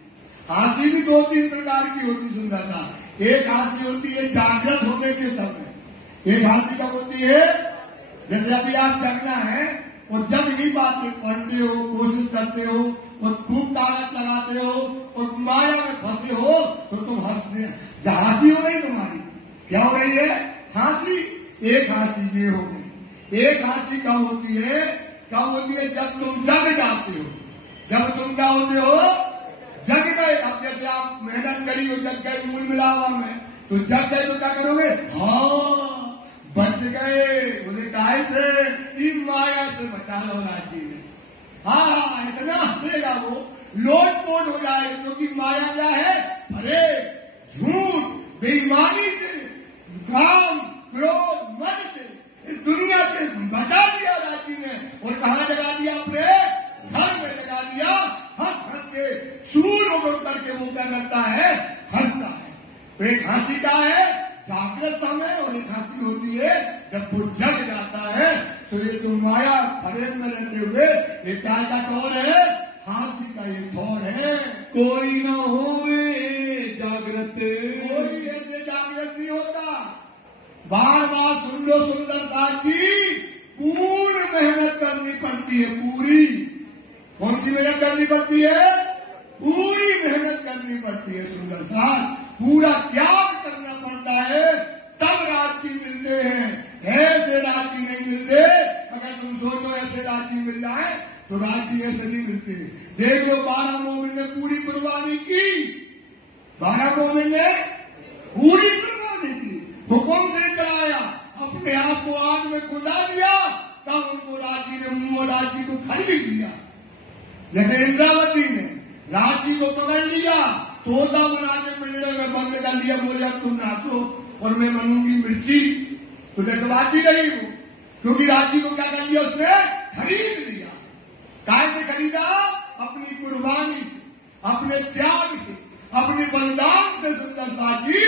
हासी भी दो तीन प्रकार की होती सुंदरता। एक हासी होती है जागृत होने के समय। एक हासी कब होती है, जैसे अभी आप जगना है और जग नहीं पाते, पढ़ते हो, कोशिश करते हो और खूब ताकत लगाते हो और माया में फंसे हो, तो तुम हंसने हासी हो रही तुम्हारी। क्या हो रही है, हासी। एक हासी ये हो गई। एक हासी कब होती है, कब होती है, जब तुम जग जाते हो। जब तुम क्या होते हो, जग गए। अब जैसे आप मेहनत करी और जग गए मूल मिलावा में, तो जग गए तो क्या करोगे, हाँ बच गए। बोले काहे से, इन माया से बचा लो राज्य ने। हाँ इतना हंसेगा वो, लोटपोट हो जाएगा, क्योंकि माया क्या है, भरे झूठ बेईमानी से, काम क्रोध मन से इस दुनिया से बचा दिया राज्य ने। और कहाँ जगा दिया, अपने घर में जगा दिया। हंस हंस के सूर उड़ करके वो क्या करता है, हंसता है। तो एक हंसी का है जागृत समय, और एक हंसी होती है जब वो जग जाता है। तो ये जो माया फरेब में रहते हुए ये क्या का ठौर है, हंसी का ये ठौर है। कोई ना होवे जागृत, कोई ऐसे जागृत नहीं होता। बार बार सुन लो सुंदर साथ जी, पूर्ण मेहनत करनी पड़ती है, पूरी। कौन सी मेहनत करनी पड़ती है, पूरी मेहनत करनी पड़ती है सुंदर साथ। पूरा त्याग करना पड़ता है, तब राज्य मिलते हैं। ऐसे राज्य नहीं मिलते। अगर तुम सोचो ऐसे राज्य मिल जाए तो राज्य ऐसे नहीं मिलते। देखो 12 मोमिन ने पूरी कुर्बानी की, 12 मोमिन ने पूरी कुर्बानी की, हुक्म से चलाया, अपने आप को आग में कुदा दिया, तब उनको राज्य ने मुंह राज्य को खरीद लिया। जैसे इंद्रावती ने राज्य को पकड़ लिया, तोता बना के पिंजरे में बंद कर लिया, बोले अब तुम नाचो और मैं बनूंगी मिर्ची। तो जज्बाती रही वो, क्योंकि राज्य को क्या कर लिया उसने, खरीद लिया। काय से खरीदा, अपनी कुर्बानी से, अपने त्याग से, अपने बलिदान से। सुंदर साथी,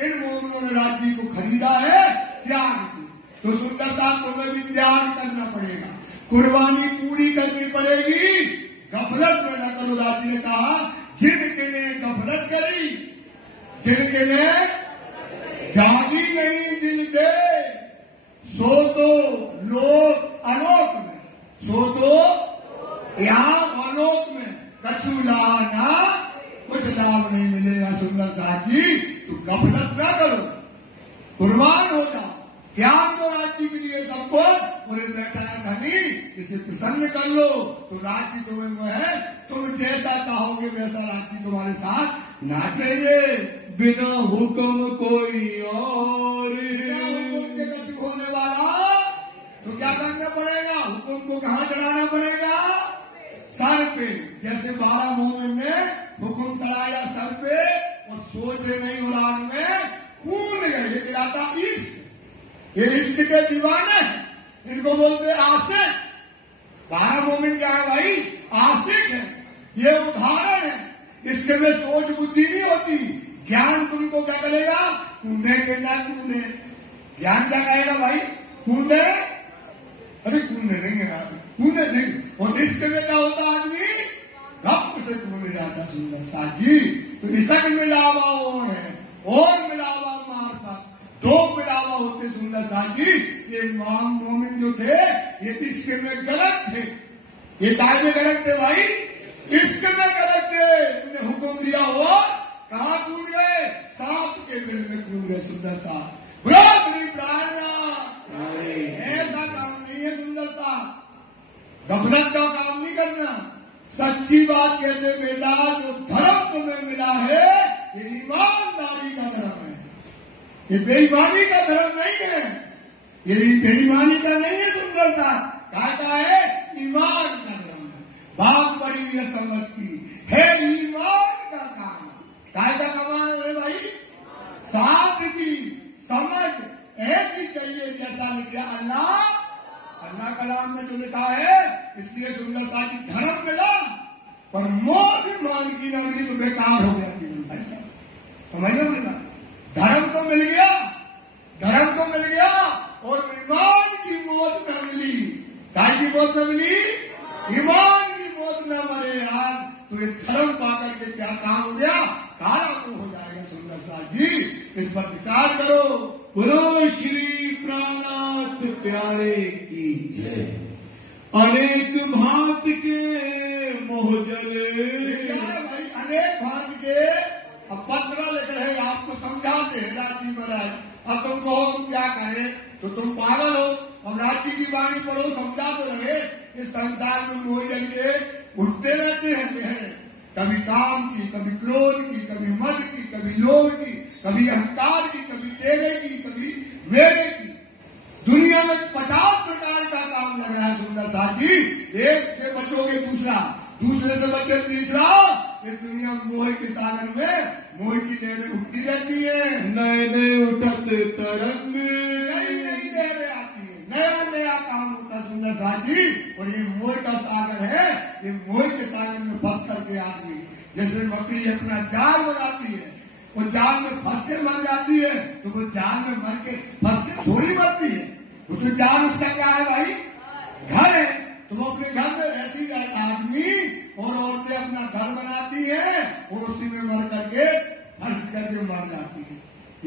इन मोमिनों ने राज्य को खरीदा है त्याग से। तो सुंदरता तुम्हें भी त्याग करना पड़ेगा, कुर्बानी पूरी करनी पड़ेगी। गफलत में न करो। राज्य ने कहा जिनके ने गफलत करी, जिनके ने जागी नहीं दिल दे, सो तो लोक अलोक में, सो तो यहाँ अलोक में कछु लाना, कुछ लाभ नहीं मिलेगा। सुंदर साथ जी, तू गफलत ना करो, कुर्बान हो जाओ, ज्ञान दो राज्य के लिए सबको। बोले बेटा धनी, इसे प्रसन्न कर लो तो राज्य तुम्हें वो है, तुम जैसा चाहोगे वैसा राज्य तुम्हारे साथ नाचेंगे। बिना हुक्म कोई और, बिना हुक्म के कछु होने वाला तो क्या करना पड़ेगा? हुक्म को कहाँ चढ़ाना पड़ेगा? सर पे। जैसे 12 मोमिन ने हुक्म चढ़ाया सर पे और सोचे नहीं उड़ान में कूद गए। ये कहलाता इश्क। ये इश्क के दीवाने, इनको बोलते आशिक। 12 मोमिन क्या है भाई? आशिक है। ये उदाहरण है। इसके में सोच बुद्धि नहीं होती। ज्ञान तुमको क्या करेगा? कूदे के ना कूदे। ज्ञान क्या कहेगा भाई? कूदे, अरे कूदने नहीं है, कूदने नहीं। और इसके में क्या होता आदमी? गप से कूद जाता। सुंदर साथ जी, तो इसक मिलावा और है, और मिलावा मारता, दो मिलावा होते। सुंदर साथ जी, ये मोमिन जो थे ये इसके में गलत थे। ये काय में गलत थे भाई? इसके में गलत थे। उन्हें हुक्म दिया हुआ कहाँ कूद गए? सांप के बिल में कूद गए। सुंदर साथ ऐसा काम नहीं है। सुंदर साथ गफलत का काम नहीं करना। सच्ची बात कहते बेटा, जो धर्म तुम्हें मिला है ये ईमानदारी का धर्म है, ये बेईमानी का धर्म नहीं है। ये बेईमानी का नहीं है। सुंदरता कहता है ईमान का धर्म है। बात बड़ी है समझ की है, ईमान का काम। काय का कमाल है भाई? साथ की समझ ऐसी चाहिए जैसा लिखा अल्लाह कलाम में जो लिखा है। इसलिए सुंदरता की धर्म मिला पर मोह ईमान की न मिली तो बेकार हो गया जीवन। ऐसा समझ लो मिला। धर्म तो मिल गया, धर्म तो मिल गया और ईमान की मौत न मिली। काय की मौत न मिली? ईमान की मौत न मरे यार। तो ये धर्म पाकर के क्या काम हो गया? काला को हो जाएगा। सुंदर साथ जी, इस पर विचार करो। बोलो श्री प्राणनाथ प्यारे की जय। अनेक भांत के मोहजल, क्या है भाई? अनेक भांत के। अब पत्र लिख रहे आपको समझाते हैं राजी महाराज। अब तुम कहो हम क्या करें, तो तुम पागल हो। अब राजी की वाणी पढ़ो, समझा तो रहे। इस संसार में मोह जल के उठते रहते हैं चेहरे, कभी काम की, कभी क्रोध की, कभी मद की, कभी लोभ की, कभी अहंकार की, कभी तेरे की, कभी मेरे की। दुनिया में 50 प्रकार का काम लगा है। सुंदर साथ जी, एक से बचोगे दूसरा, दूसरे से बचे तीसरा। इस दुनिया में मोह के सागर में मोह की लहरें उठती रहती है। नए नए उठत तरंग, नई नई लहरें आती है, नया नया काम होता है। सुंदर साथ जी, और ये मोह का सागर है। ये मोह के सागर में फंस करके आदमी, जैसे मकड़ी अपना जाल बनाती है, वो जाल में फंस के मर जाती है, तो वो जाल में मर के फंस के थोड़ी मरती है। वो तो जाल उसका क्या है भाई? घर है। तो वो अपने घर में रहती है आदमी, और औरतें अपना घर बनाती हैं और उसी में मर करके फंस करके मर जाती है।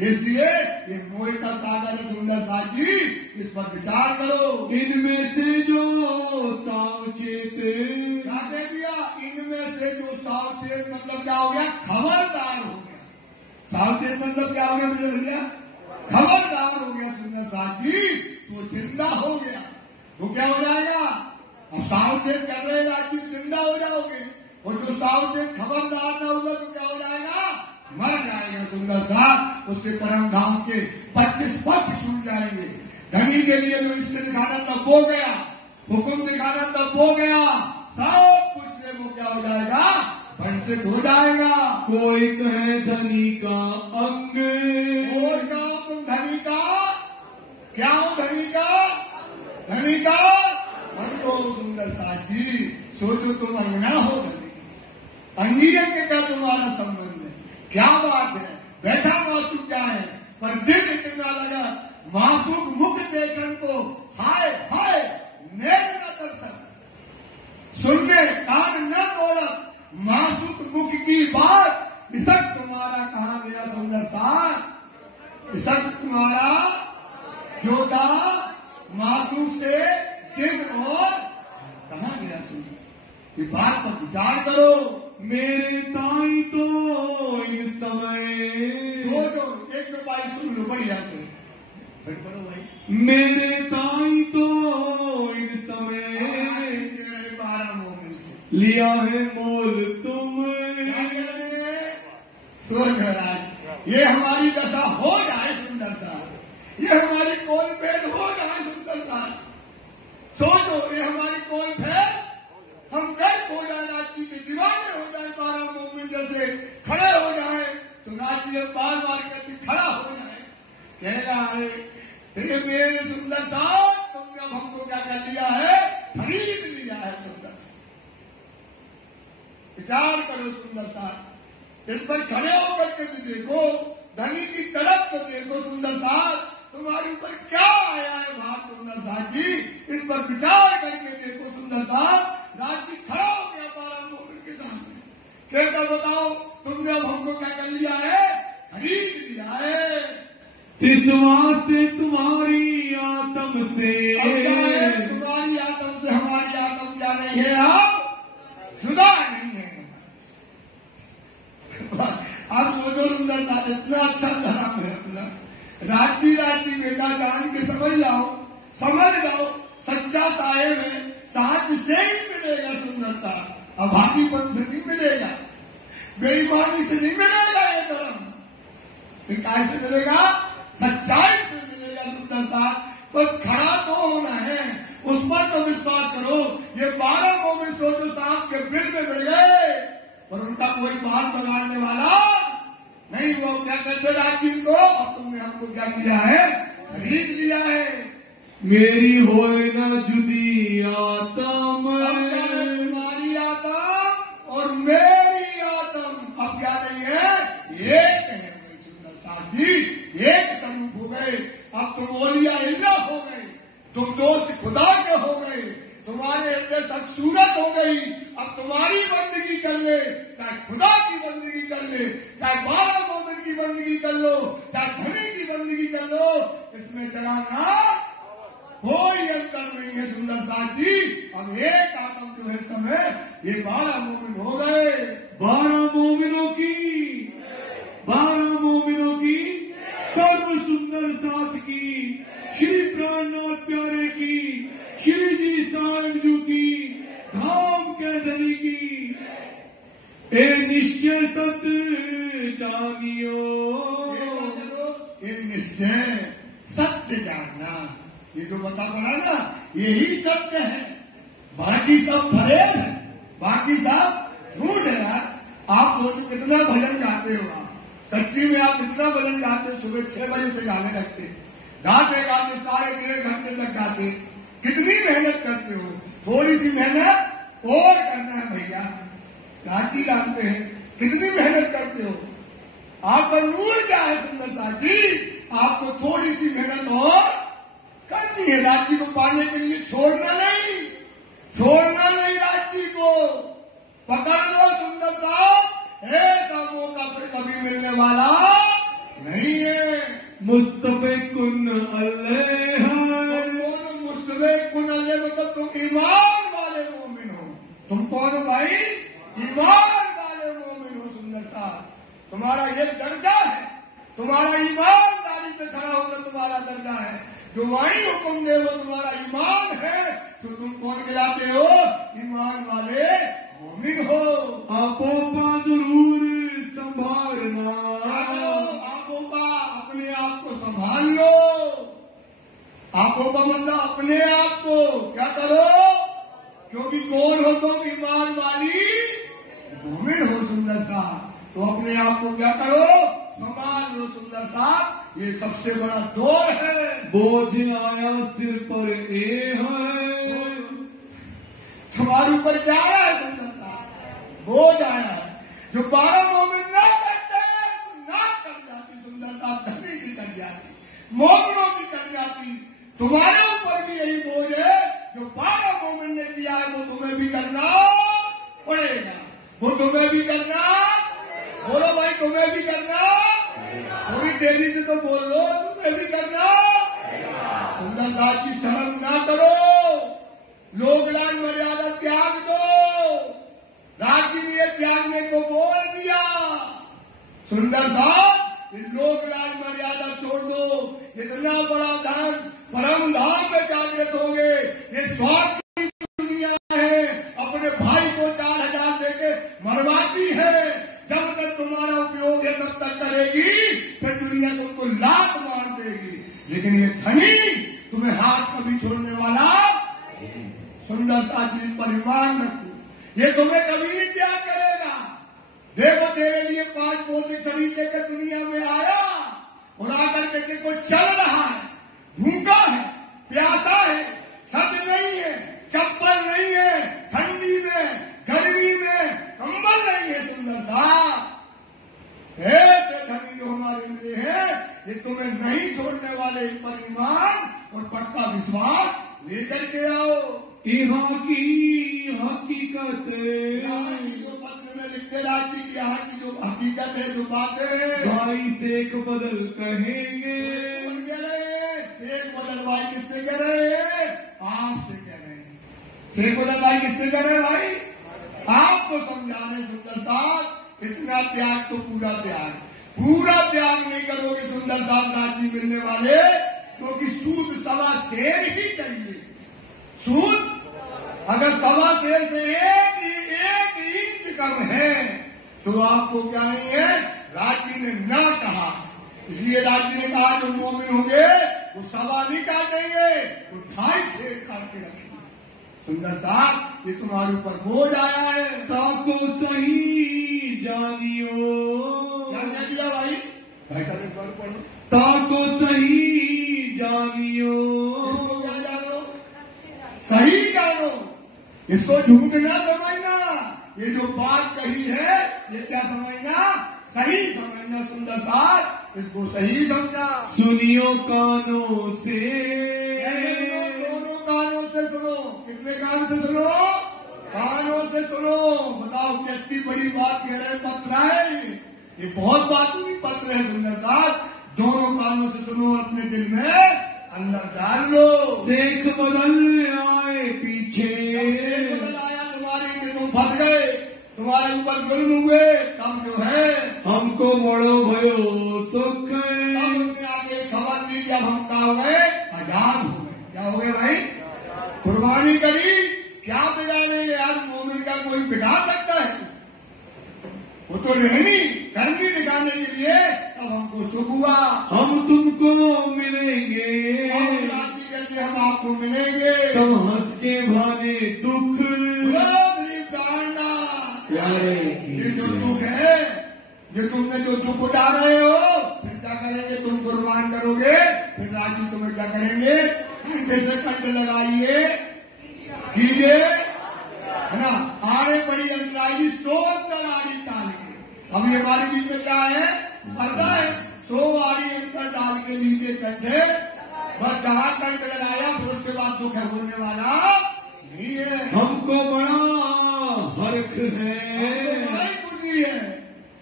इसलिए ये मोह का सागर है। सुंदर साथ जी, इस पर विचार करो। इनमें से जो सावचेत, क्या दे दिया? इनमें से जो सावचेत मतलब क्या हो गया? खबरदार हो गया। सावचेत मतलब क्या हो गया मुझे भैया? खबरदार हो गया। सुंदर साथ जी, तो जिंदा हो गया। वो क्या हो जाएगा? अब सावचेत कर रहे राज्य जिंदा हो जाओगे, और जो सावचेत खबरदार न होगा तो क्या हो जाएगा? मर जाएगा। सुंदर साथ, उसके परम धाम के 25 पक्ष छूट जाएंगे। धनी के लिए जो इसने दिखाना तब वो गया, हुक्म दिखाना तब वो गया, सब कुछ से वो क्या हो जाएगा? वंचित हो जाएगा। कोई कहे धनी का अंग, और कहो तुम धनी का क्या हो? धनी का, धनी का अंग हो। सुंदर साथ जी, सोचो तुम अंगना हो धनी, अंगीय के का तुम्हारा संबंध है? क्या बात है? बैठा मासूक क्या है, पर दिल इतना लगा मासूक मुख देखन को, हाय हाय नेक न कर सकता, सुनने कान न तोड़त मासूक मुख की बात, इसक तुम्हारा कहाँ गया? तुम्हारा जोता मासूम से दिन और कहाँ गया सुन। ये बात पर विचार करो। मेरे ताई तो इन समय सोचो, एक दो भाई सुन लो बढ़िया से, फिर बोलो भाई। मेरे ताई तो इन समय 12 मोमिन से लिया है मोल तुम। सोच महाराज, ये हमारी दशा हो जाए सुंदर सा, ये हमारी कोल भेद हो जाए सुंदर सा। सोचो, ये हमारी कोल भेद, हम गर्क हो जाए, राजी के दीवाने हो जाए, 12 मोमिन जैसे खड़े हो जाए, तो राजी अब बार बार करके खड़ा हो जाए, कह रहा है ये मेरे सुंदर सा, तुमने अब हमको क्या कर लिया है, खरीद लिया है सुंदर सा। विचार करो सुंदर सा, इस पर खड़े होकर के तो देखो, धनी की तरफ तो देखो सुंदर सा, तुम्हारे ऊपर क्या आया है भार सुंदर सा जी, इस पर विचार करके देखो सुंदर सा। राजी खड़ा हो गया 12 मोमिन के सामने, कहता बताओ तुमने अब हमको क्या कर लिया है, खरीद लिया है। इस वास्ते तुम्हारी आत्म से, तुम्हारी आत्म से हमारी आत्म क्या नहीं है, अब जुदा नहीं है। अब वो जो सुंदर था, इतना अच्छा धर्म है अपना, राजी बेटा जान के समझ जाओ, सच्चा साहेब है, साथ से ही मिलेगा सुंदरता, अभागीपन से नहीं मिलेगा, बेईमानी से नहीं मिलेगा ये धर्म, काय से मिलेगा, सच्चाई से मिलेगा सुंदरता। बस खड़ा तो होना है, उस पर तो विश्वास करो। ये 12 मोमिन सोचो साहब के बिल में मिल गए, पर उनका कोई बाल बगाड़ने वाला नहीं। वो क्या कहते राजी को, अब तुमने हमको क्या किया है, खरीद लिया है। मेरी होए न जुदी आत्म, तुम्हारी आत्म और मेरी आत्म अब क्या नहीं है, एक है सुंदर साहब जी, एक स्वरूप हो गए। अब तुम ओलिया इल्लाह हो गए, तुम दोस्त खुदा के हो गए, तुम्हारे हृदय तक सूरत हो गई। अब तुम्हारी बंदगी कर ले, चाहे खुदा की बंदगी कर ले, चाहे 12 मोमिन की बंदगी कर लो, चाहे धनी की बंदगी कर लो, इसमें जरा ना कोई अंतर नहीं है सुंदर साथ जी। अब एक आत्म जो है समय, ये 12 मोमिन हो गए। 12 मोमिनों की सर्व सुंदर साथ की, श्री प्राणनाथ प्यारे की, श्री जी साहेब जू की, धाम के धनी की, ए निश्चय सत्य जानियो। ये निश्चय सत्य जानना, ये जो बता पड़ा ना, यही सत्य है, बाकी सब फरेब है, बाकी सब झूठ है यार। आप सोचो कितना भजन गाते हो, आप सच्ची में आप कितना भजन गाते हो, सुबह 6 बजे से गाने लगते, गाते गाते 1.5 घंटे तक गाते, कितनी मेहनत करते हो। थोड़ी सी मेहनत और करना है भैया, राजी जानते हैं कितनी मेहनत करते हो। आपका नूर क्या है सुंदर साथी, आपको थोड़ी सी मेहनत और करनी है, राजी को पाने के लिए छोड़ना नहीं राजी को पकड़ लो सुंदरता। ऐसा मौका फिर कभी मिलने वाला नहीं है। मुस्तफे कुन अल्लाह, मुस्तफे कुन अल्लाह मतलब तुम ईमान वाले मोमिन हो। तुम कौन हो भाई, ईमान वाले मोमिन हो सुंदरता। तुम्हारा ये दर्जा है, तुम्हारा ईमानदारी पे खड़ा होकर तुम्हारा दर्जा है। जो वही हुक्म दे वो तुम्हारा ईमान है, तो तुम कौन कहलाते हो, ईमान वाले मोमिन हो। आपोपा जरूर संभालना, आपोपा अपने आप को संभाल लो। आपोपा मतलब अपने आप को क्या करो, क्योंकि कौन हो तुम, ईमान वाली मोमिन हो सुंदर सा। तो अपने आप को क्या करो, संभाल लो सुंदर सा। ये सबसे बड़ा दौर है। बोझ आया सिर पर ए है, तुम्हारे ऊपर क्या आया है सुंदर सा, बोझ आया है। जो 12 मोमिन ना करते तो ना कर जाती सुंदरता, धनी की कर जाती, मोमिनों की कर जाती। तुम्हारे ऊपर भी यही बोझ है, जो 12 मोमिन ने किया है वो तुम्हें भी करना पड़ेगा, वो तुम्हें भी करना, बोलो भाई तुम्हें भी करना। थोड़ी तेजी से तो बोल लो, तुम्हें भी करना। सुंदरदास जी शर्म ना करो, लोक लाज मर्यादा त्याग दो। राज्य ने ये त्यागने को बोल दिया। सुंदर साहब लोक लाज मर्यादा छोड़ दो, इतना बड़ा धन परम धाम में जागृत होंगे। ये स्वार्थ की दुनिया है, अपने भाई को 4,000 देके मरवाती है। जब तक तुम्हारा उपयोग है तब तक करेगी, फिर दुनिया तुमको लात मार देगी। लेकिन ये धनी तुम्हें हाथ कभी छोड़ने वाला। सुंदरता जी परिवार रखो, ये तुम्हें कभी नहीं त्याग करेगा। देखो तेरे लिए 5 पोते शरीर लेकर दुनिया में आया और आकर के देखो चल रहा है, भूखा है, प्यासा है, छत नहीं है, चप्पल नहीं है, ठंडी में गर्मी में कंबल नहीं है। सुंदर साहब ऐसे धनी जो हमारे मिले हैं, ये तुम्हें नहीं छोड़ने वाले। पर ईमान और पक्का विश्वास लेकर के आओ। यहाँ की हकीकत जो पत्र में लिखते राज्य की यहाँ की जो हकीकत है, जो बातें हैं, भाई शेख बदल कहेंगे। शेख बदल भाई किससे कह रहे हैं? आपसे कह रहे हैं। शेख बदल भाई किससे कह रहे हैं? भाई आपको समझा रहे। सुंदर साहब इतना त्याग तो पूरा त्याग, पूरा त्याग नहीं करोगे सुंदर साहब राज्य मिलने वाले, क्योंकि सूद 1.25 शेर ही चाहिए। सूद अगर 1.25 शेर से एक इंच कम है तो आपको क्या नहीं है, राज्य ने ना कहा। इसलिए राज्य ने कहा जो मोमिन होंगे वो 1.25 नहीं काटेंगे, वो 2.5 शेर काट के रखेंगे। सुंदर साहब ये तुम्हारे ऊपर बोझ आया है। ताको सही जानियो, क्या किया भाई? भाई साहब एक बार पढ़ो। ताको सही जानियो, इसको क्या जानो? सही जानो, इसको झूठ ना समझना। ये जो बात कही है ये क्या समझना? सही समझना। सुंदर साहब इसको सही समझा। सुनियो कानों से, दोनों कानों से सुनो। कितने कान से सुनो? कानों से सुनो। बताओ कितनी बड़ी बात कह रहे पत्र है। ये बहुत बात हुई पत्र है। सुंदर साहब दोनों कानों से सुनो, अपने दिल में अंदर डाल लो। शेख बदल आए पीछे, शेख बदल आया तुम्हारी कि तुम फंस गए, तुम्हारे ऊपर जुल्म हुए, तब जो है हमको बड़ो भयो सुख। तब उसने आगे खबर दी जब हम क्या हो गए? आजाद हो गए। क्या हो गए भाई? कुर्बानी करी, क्या बिगाड़ेंगे यार? मोमिन का कोई बिगाड़ सकता है? वो तो रहनी करनी दिखाने के लिए तब हमको सुख हुआ। हम तुमको मिलेंगे, कहते हम आपको मिलेंगे, तब हंस के भाने दुख। ये जो दुख है, ये तुमने जो दुख उठा रहे हो, फिर क्या करेंगे? तुम कुर्बान करोगे, फिर राजी तुम्हें क्या करेंगे? कंधे से कंधे लगाइए, कीजिए, है ना? आड़े बड़ी अंतराई 100 अंतर आड़ी डाल के। अभी हमारे बीच में क्या है? पर्दा है। 100 आड़ी अंतर डाल के लीजिए कंधे, बस जहां कंधे लगाया फिर उसके बाद दुख है बोलने वाला नहीं है। हमको बड़ा हर्ख है, बड़ी खुशी है।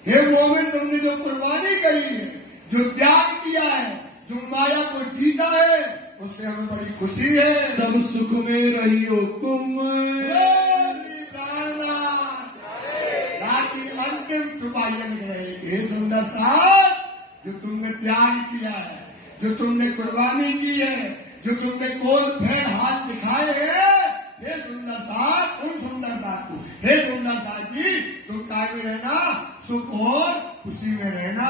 हे मोमिन तुमने जो कुर्बानी करी है, जो त्याग किया है, जो माया को जीता है, उससे हमें बड़ी खुशी है। सब सुख में रहियो तुम, अंतिम छुपाइए लिख रहे। हे सुंदर साहब जो तुमने त्याग किया है, जो तुमने कुर्बानी की है, जो तुमने कोल फेर हाथ दिखाए हैं, हे सुंदर साहब उन सुंदर साहब को, हे सुंदर साहब जी तुम काय में रहना, सुख और खुशी में रहना।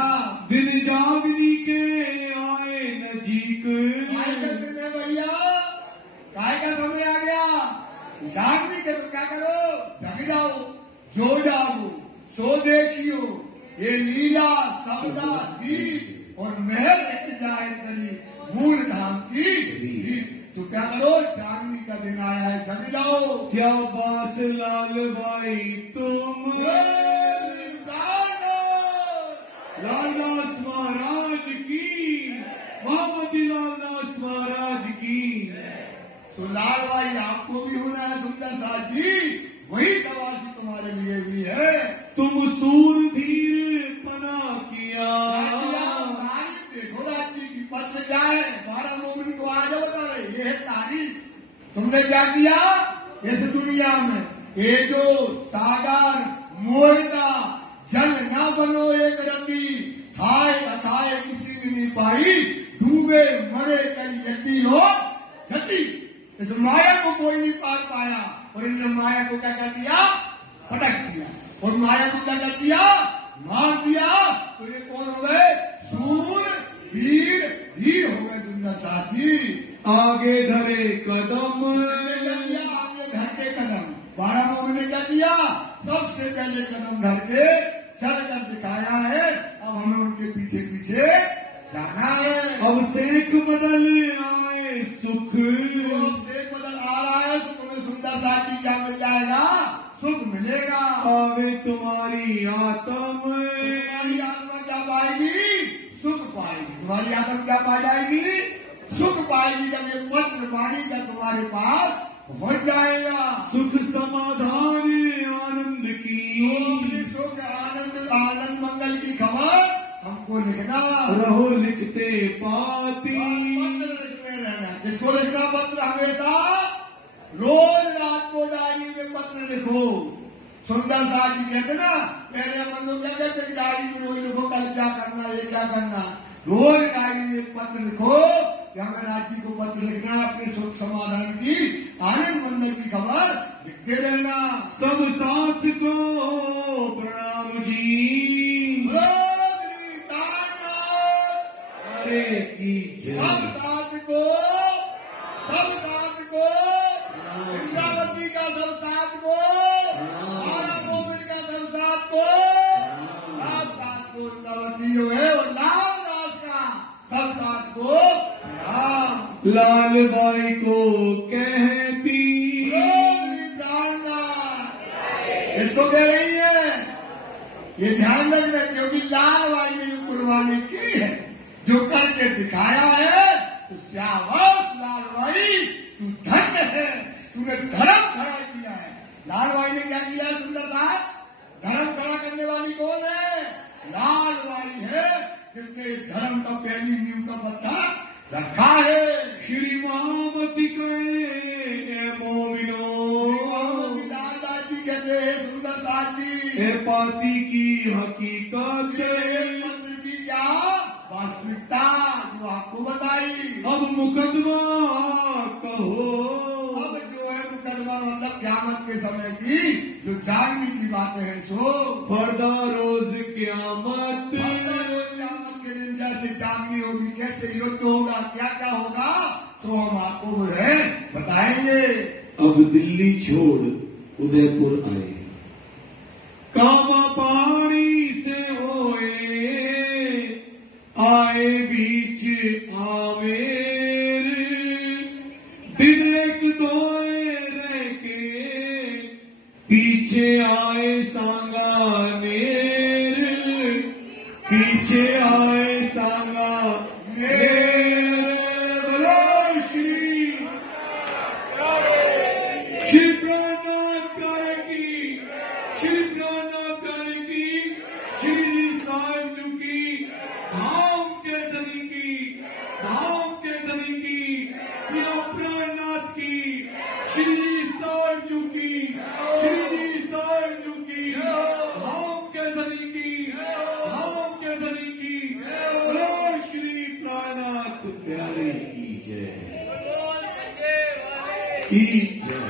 दिन जागनी के आए नजीक, भैया काय का समय आ गया? जागनी के तो क्या करो? जग जाओ, जो जाओ, सो देखियो, ये लीला सबदा दीप और महल एक जाए करी मूल धाम की। तो क्या करो? जागनी का दिन आया है, जग जाओ। श्याबास लाल भाई तुम, लालदास महाराज की, मोहम्मदी लालदास महाराज की। तो लाल भाई आपको भी होना है सुंदर साहब जी, वही सवासी तुम्हारे लिए भी है। तुम सूर धीर पना किया, तारीफ किया इस दुनिया में, ये जो सागर मोहता जल ना बनो एक रंगी, थाए अथाए किसी ने नहीं पाई, डूबे मरे कई यति हो जति। इस माया को कोई नहीं पार पाया और इन्होंने माया को क्या कर दिया, पटक दिया। और माया को क्या कर दिया, मार दिया। तो ये कौन हो गए, सूर वीर धीर हो गए सुंदर साथी। आगे धरे कदम, आगे धर के कदम, 12 मोह ने क्या किया, सबसे पहले कदम धर के चल कर दिखाया है। अब हमें उनके पीछे पीछे जाना है। अब सेख बदल आए सुख, सेख बदल आ रहा है, सुख में सुंदर साथी क्या मिल जाएगा, सुख मिलेगा। आवे तुम्हारी आत्म, तुम्हारी आत्मा क्या पाएगी, सुख पाएगी। तुम्हारी आत्मा क्या पा जाएगी, सुख पाएगी। जब ये पत्र वाणी का तुम्हारे पास पहुंच जाएगा, सुख समाधान आनंद की, सुख आनंद मंगल की खबर हमको लिखना। रहो लिखते पाती, पत्र लिखते रहना। किसको लिखना पत्र, हमेशा रोज रात को डायरी में पत्र लिखो। सुंदर साथ जी कहते ना, पहले अपन लोग क्या कहते, डायरी में रोज लिखो, कल क्या करना, ये क्या करना। रोज डायरी में एक पत्र लिखो कि हमें राज्य को पत्र लिखना, अपने सुख समाधान की आनंद मंगल की खबर लिखते रहना। सब साथ को प्रणाम जी, अरे की जय। सब साथ को इंद्रावती का सब साथ को, मारा गोविंद का सब साथ को, सब साथ को इंद्रावती जो है वो लाल दास का सब साथ को राम। लाल बाई को कहती, इसको कह रही है, ये ध्यान रखना, क्योंकि लाल बाई ने जो कुर्बानी की है, जो करके दिखाया है, तो शाबाश लाल बाई, तू धन्य है, तूने धर्म खड़ा किया है। लाल बाई ने क्या किया सुंदर साहब, धर्म खड़ा करने वाली कौन है, लाल बाई है, जिसने धर्म का पहली नींव का पत्थर रखा है। श्री महामती कहे मोमिनो, दादाजी कहते हैं सुंदर दादी, है पाती की हकीकत, मंत्र की क्या वास्तविकता जो आपको बताई। अब मुकदमा कहो, अब जो है मुकदमा मतलब क्यामत के समय की जो जागने की बातें हैं, सो फरदा रोज क्यामत, क्यामत के दिन जैसे जागनी होगी, कैसे युद्ध होगा, क्या क्या होगा, तो हम आपको वो है बताएंगे। अब दिल्ली छोड़ उदयपुर आए, कामा पहाड़ी से होए, आए बीच आमेर, दिन एक दोए रह के, पीछे आए सांगानेर, पीछे आए सांगानेर। श्री प्राणनाथ करेगी, श्री प्राणनाथ करेगी, श्री साहिब जी की धाम के धनी की, धाम के धनी की, बिना प्राणनाथ की, श्री साहिब जी की, श्री साहिब जी की, धाम के धनी की, धाम के धनी की, बोलो श्री प्राणनाथ प्यारे की जय, की जय।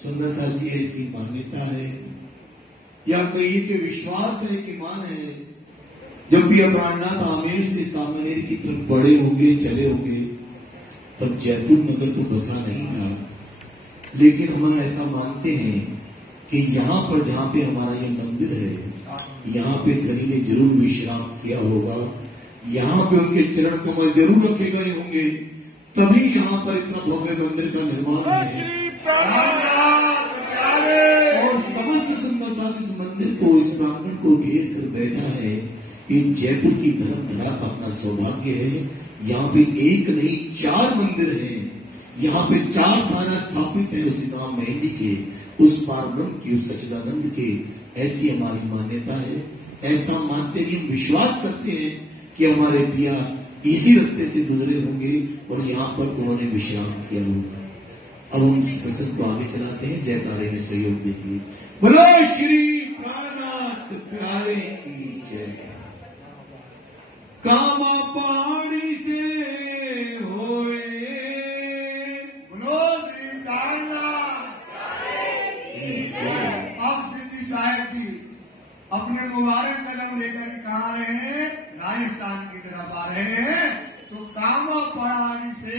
सुंदर सा जी ऐसी मान्यता है या कहीं के विश्वास है कि मान है जब भी प्राणनाथ आमेर से सामनेर की तरफ बढ़े होंगे चले होंगे तब जयपुर नगर तो बसा नहीं था, लेकिन हम ऐसा मानते हैं कि यहाँ पर जहाँ पे हमारा ये मंदिर है यहाँ पे कवि ने जरूर विश्राम किया होगा, यहाँ पे उनके चरण कमल जरूर रखे गए होंगे, तभी यहाँ पर इतना भव्य मंदिर का निर्माण है और समस्त सुंदर साथ इस मंदिर को इस प्रांगण को घेर कर बैठा है। ये जयपुर की धर्मधरा का अपना सौभाग्य है। यहाँ पे एक नहीं 4 मंदिर हैं, यहाँ पे 4 थाना स्थापित है उस इमाम मेहंदी के, उस पारब्रह्म की, उस सच्चिदानंद के। ऐसी हमारी मान्यता है, ऐसा मानते ही हम विश्वास करते हैं कि हमारे पिया इसी रास्ते से गुजरे होंगे और यहाँ पर उन्होंने विश्राम किया होगा। अब हम इस प्रसंग को आगे चलाते हैं, जयकारे में सहयोग देखिए। बोलो श्री प्राणनाथ प्यारे की जय। कामा पहाड़ी से होए, बोलो श्री प्राणनाथ की जय। अब सिद्धि साहब जी अपने मुबारक कदम लेकर कहाँ रहे हैं? राजस्थान की तरफ आ रहे हैं। तो कामा पहाड़ी से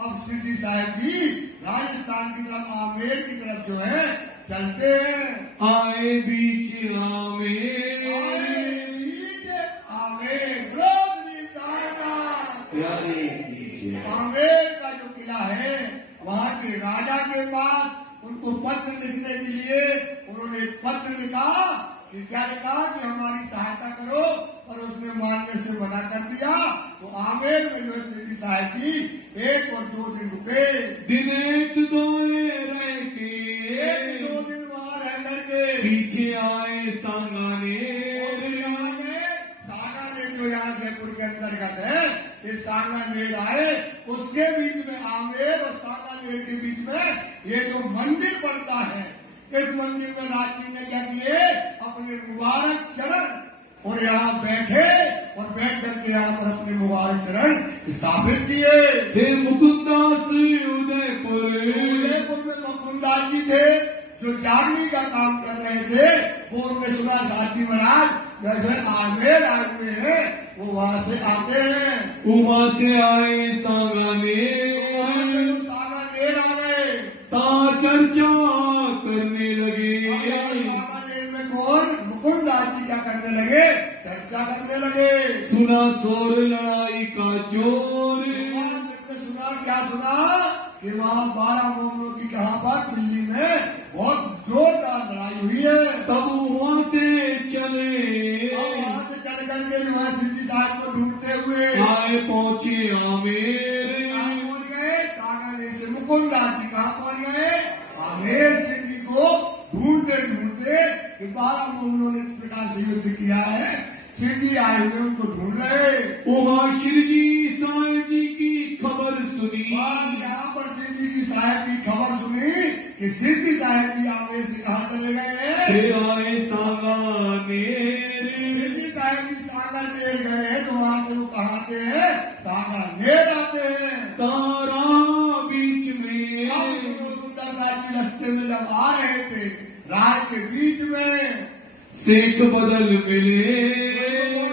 अब सिद्धि साहब जी राजस्थान की तरफ आमेर की तरफ जो है चलते हैं। आए बीच आमेर, प्यारे कीजिए। आमेर का जो किला है वहाँ के राजा के पास उनको पत्र लिखने के लिए उन्होंने एक पत्र लिखा कि क्या लिखा कि हमारी सहायता करो, और उसने मानने से मना कर दिया। तो आमेर में जो सिद्धि साहब जी 1 और 2 दिन रुके। दिन 1 2 रह के, 1 2 दिन वहाँ रह करके पीछे आए सांगाने। सांगानेर जो यहाँ जयपुर के अंतर्गत है, ये सांगानेर आए, उसके बीच में आमेर और सांगानेर के बीच में ये जो मंदिर पड़ता है, इस मंदिर में राज जी ने क्या किए? अपने मुबारक चरण और यहाँ बैठे और बैठ करके यहाँ पर अपने मुबारक चरण स्थापित किए थे। मुकुंदास उदयपुर में मुकुंदास जी थे जो जागनी का काम कर रहे थे। वो उनने सुना साथी महाराज जैसे आमेर आए हुए हैं, वो वहाँ से आते हैं। वहाँ से आए सांगानेर, सांगानेर आ गए, ता चर्चा करने लगे। सांगानेर में कौन? मुकुंदास जी क्या करने लगे? चर्चा करने लगे। सुना शोर लड़ाई का जोर, सुना क्या सुना कि वहाँ 12 मोहल्लों की कहाँ पर दिल्ली में बहुत जोरदार लड़ाई हुई है। तब वहाँ से चले, वहाँ से चल करके जो है सिद्धि साहब को ढूंढते हुए आए पहुंचे आमेर। पहुंच गए सांगानेर से मुकुंदास जी कहाँ पहुंच गए? आमेर। सिद्धि को ढूंढते ढूंढते 12 मोहल्लों ने इस प्रकार से युद्ध किया है, सिद्धि आए हुए उनको ढूंढ रहे। वहाँ श्री जी साईं जी की खबर सुनी। यहाँ पर सिद्ध जी साहब की खबर सुनी कि सिद्ध जी साहब की आगे से कहाँ चले गए, आए सांगानेर। सिद्ध जी साहब की सांगानेर गए तो वहां से वो कहाँ आते हैं, सांगानेर आते हैं। तारा बीच में सुंदरदास जी रास्ते में जब आ रहे थे, राह के बीच में शेख बदल मिले।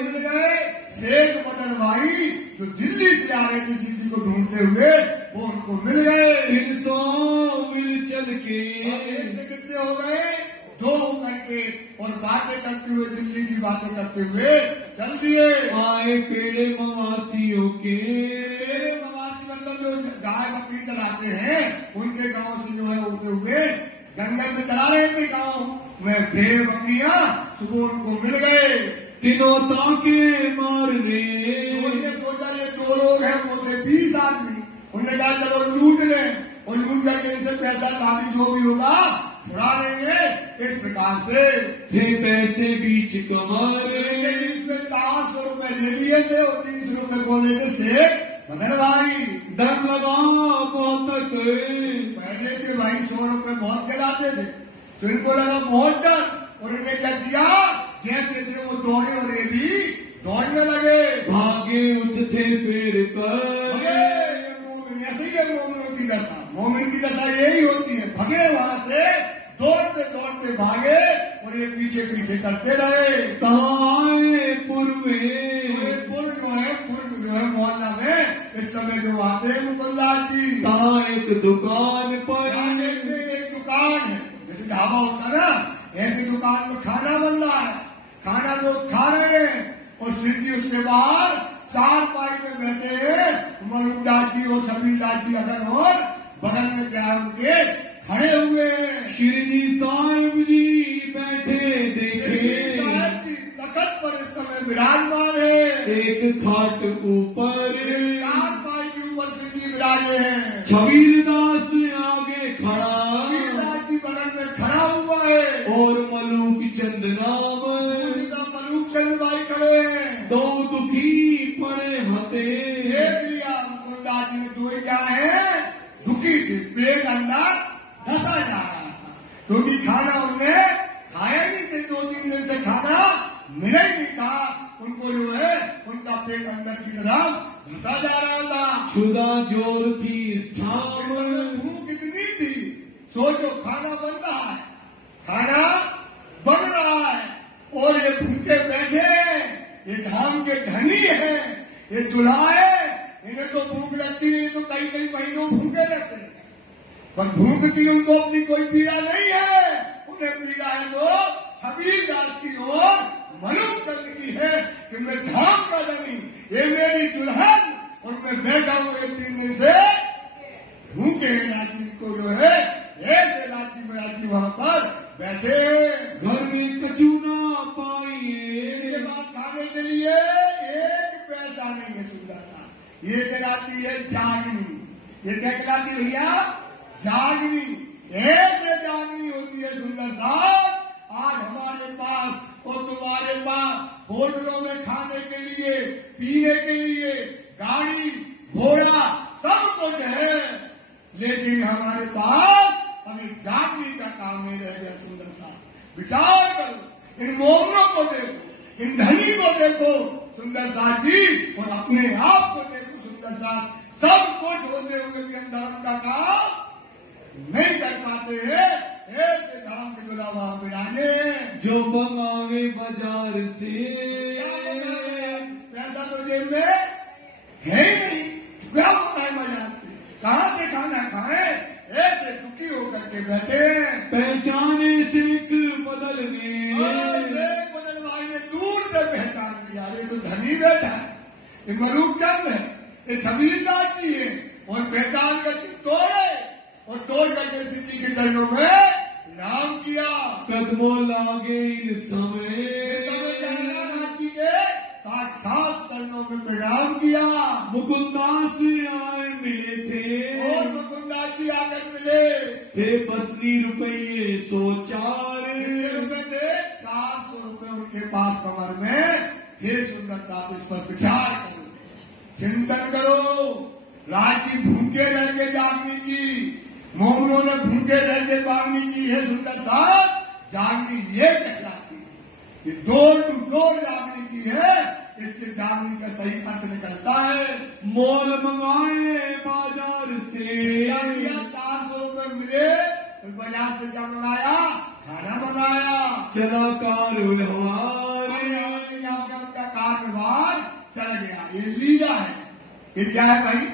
मिल गए शेख बदल भाई जो दिल्ली से आ रहे थे सिद्ध जी को ढूंढते हुए, वो उनको मिल गए। 300 मील चल के कितने हो गए, 2 करके, और बातें करते हुए, दिल्ली की बातें करते हुए चल दिए। आए पेड़े मवासियों के, पेड़े मवासी मतलब जो गाय बकरी चलाते हैं, उनके गांव से जो है होते हुए जंगल में चला रहे थे गांव में भेड़ बकरियां, सुबह उनको मिल गए। तीनों ताके मारने, उन्होंने सोचा ये 2 लोग हैं, वो थे 20 आदमी। उन्होंने कहा चलो लूट लें, और लूट करके इनसे पैसा काफी जो भी होगा छुड़ा लेंगे। इस प्रकार से थे पैसे बीच कमर, इसमें 400 रुपए ले लिए थे और 300 रुपए को लेके शेख बदल भाई। डर लगा बहुत तक, पहले के भाई 100 रुपए बहुत कहलाते थे, तो इनको लगा बहुत डर, और इन्हें क्या किया, जैसे थे वो दौड़े और ये भी दौड़ने लगे। भागे उठते फिर कर, ऐसे ही है मोमिनों की दशा, मोमिन की दशा यही होती है, भगे वहां से, दौड़ते दौड़ते भागे, और ये पीछे पीछे करते रहे। ताए पुर में, पुर जो है मोहल्ला में इस समय जो आते हैं मुकुंदास जी, एक दुकान पर, एक दुकान है, जैसे ढाबा होता है ना, ऐसी दुकान में खाना बन रहा है, खाना लोग खा रहे हैं, और सिद्ध जी उसके बाहर 4 पाई में बैठे हैं। मरुदास जी और छबीलदास जी अगर और बगल में क्या उनके खड़े हुए हैं। श्री जी साहिब जी बैठे देखे, तखत पर इस समय विराजमान है, एक खाट ऊपर 4 पाई के ऊपर सिद्ध जी विराजे हैं। छबीलदास आगे खड़ा, छबीलदास जी बगल में खड़ा हुआ है, और मलूक चंद नाम, मलूक चंद भाई खड़े हैं। 2 दुखी पड़े हते, देख लिया मुकुंदास जी ने 2 क्या है, दुखी थे, पेट अंदर धसा जा रहा था, क्योंकि खाना उनने खाया ही नहीं थे, 2-3 दिन से खाना मिला ही नहीं था उनको, जो है उनका पेट अंदर की तरफ धसा जा रहा था। खुदा जोर थी स्थान, भूख कितनी थी, सोचो खाना बन रहा है, खाना बन रहा है, और ये भूखे बैठे हैं, ये धाम के धनी है, ये दुल्हा है, इन्हें तो भूख लगती है, तो कई कई महीनों भूखे रहते हैं, पर भूख की उनको अपनी कोई पीड़ा नहीं है, उन्हें पीड़ा है तो छबीलदास की और मलूक चंद की है कि मैं धाम का धनी, ये मेरी दुल्हन, और मैं बैठा हूँ 3 दिन से भूखे हैं। राजी को जो है ऐसे राजी में राजी वहां पर बैठे, घर में कचू ना पाइए, इसके बाद खाने के लिए 1 पैसा नहीं है। सुंदर सा ये कहलाती है जागनी, ये क्या कहलाती भैया, जागनी, ऐसे जागनी होती है। सुंदर साहब आज हमारे पास और तुम्हारे पास होटलों में खाने के लिए, पीने के लिए, गाड़ी घोड़ा सब कुछ है, लेकिन हमारे पास हमें जागने का काम नहीं रह गया। सुंदर साहब विचार करो, इन मोहनों को देखो, इन धनी को देखो सुंदर साहब जी, और अपने आप को देखो सुंदर साहब, सब कुछ होते हुए भी हम धर्म का काम नहीं कर पाते हैं। ऐसे धाम के दुल्हा वहां विराजे, जो मंगावे बाजार से, पैसा तो जेब में है ही नहीं, क्या होता है बाजार से, कहाँ से खाना खाए, ऐसे दुखी होकर के बैठे हैं। पहचाने सिख बदलने, बदल भाई ने दूर से पहचान लिया, ये तो धनी बैठा है, ये मलूक चंद है, ये छबीलदास जी है, और पहचान करके तोड़े, और तोड़ करके सिद्ध जी के चरणों में नाम किया। कदमों लागे इन समय, जी के साक्षात चरणों में प्रणाम किया। मुकुंदास आए मिले थे, और मुकुंदास जी आकर मिले थे 80 रुपये 104 रुपए थे, 400 रुपए उनके पास कमर में थे। सुंदर साहब इस पर विचार करो, चिंतन करो, राज्य भूखे रह के जागने की, मोमनों ने भूखे रह के जागने की है। सुंदर साहब जागनी ये कहलाती है कि डोर टू डोर जागने की है। इससे जागने का सही अर्थ निकलता है। मोल मंगाए बाजार से, 400 रुपये मिले तो बाजार से क्या मंगाया? खाना मंगाया। चला कार व्यवहार, क्या हो गया? उनका कार व्यवहार चल गया। ये लीला है। ये क्या है भाई?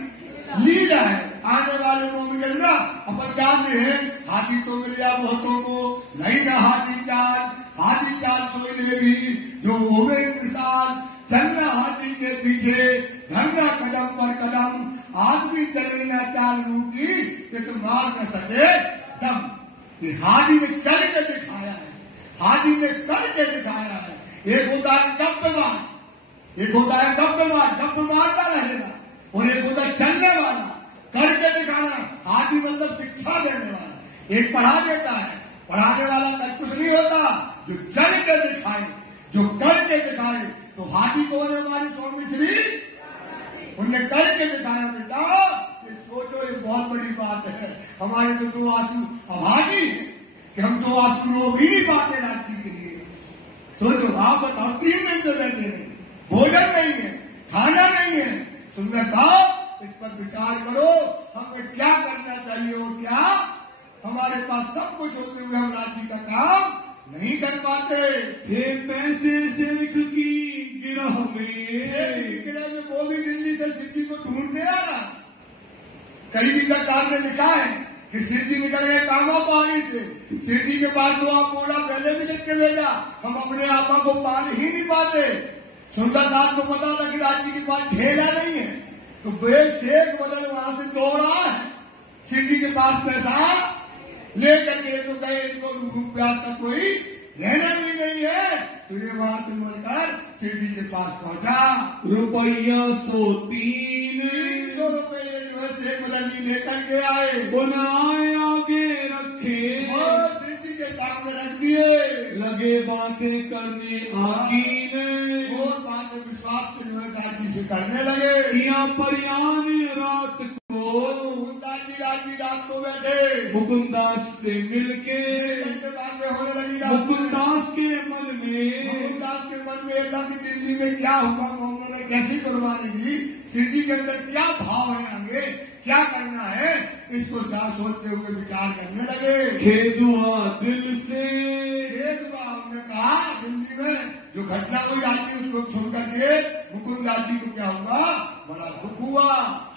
लीला है। आने वाले मोमिन के ना अपन जानते हैं, हाथी तो मिल गया बहुतों को, नहीं ना हाथी चाल सोई भी जो होवे मिसाल, चलना हाथी के पीछे, धरना कदम पर कदम, आदमी चले ना चाल रूटी कि तुम मार न सके दम। कि हाथी ने चल के दिखाया है, हाथी ने करके दिखाया है। एक होता है गप्पवार, एक होता है गप्प मारता रहेगा, और एक होता है चलने वाला, करके दिखाना। हाथी मतलब शिक्षा देने वाला। एक पढ़ा देता है, पढ़ाने वाला तक कुछ नहीं होता, जो चल के दिखाए, जो करके दिखाए। तो हाथी कौन है? हमारी स्वामी श्री, उनने करके दिखाया। बेटा ये सोचो, ये बहुत बड़ी बात है। हमारे तो 2 आंसू अभागी है कि हम 2 आंसू रो भी नहीं पाते राज्य के लिए। सोचो, आप बताओ, 3 दिन से बैठे हैं, भोजन नहीं है, खाना नहीं है। सुंदर साहब इस पर विचार करो, हमें क्या करना चाहिए और क्या। हमारे पास सब कुछ होते हुए हम राज्य का काम नहीं कर पाते। थे पैसे शेख की गिरह में, वो भी दिल्ली से सिद्धि को ढूंढते आ रहा। कई भी सरकार ने लिखा है कि सिद्धि निकल गए कामा पानी से। सिद्धि के पास तो आप बोला पहले भी लिख के भेजा, हम अपने आपा को पाल ही नहीं पाते। सुंदरदास को पता था कि राज्य के पास ढेला नहीं है, तो बे शेख बदल वहां से दौड़ा है सिद्धि के पास पैसा लेकर के। तो गए, इनको रुपया का कोई रहना भी नहीं है। तो ये वहां से बोलकर सिद्धि के पास पहुंचा। रुपया 103 रुपये जो है शेख बदल लेकर के आए, बनाए आगे रखे और सिद्धि के सामने रख दिए। लगे बातें करने आकीन, और बातें विश्वास के जो है राज्य से करने लगे। किया परियान रात को, रात को बैठे मुकुंदास से मिलके, बातें होने लगी। मुकुंदास के मन में एकदम की दिल्ली में क्या हुआ, मोहम्मद ने कैसी कुर्बानी दी, सिद्धि के अंदर क्या भाव है, आगे क्या करना है, इसको सोचते हुए विचार करने लगे। खेदुआ दिल से, उन्होंने कहा दिल्ली में जो घटना हुई आती उसको सुन करके मुकुंदास जी को क्या हुआ, बड़ा दुख हुआ।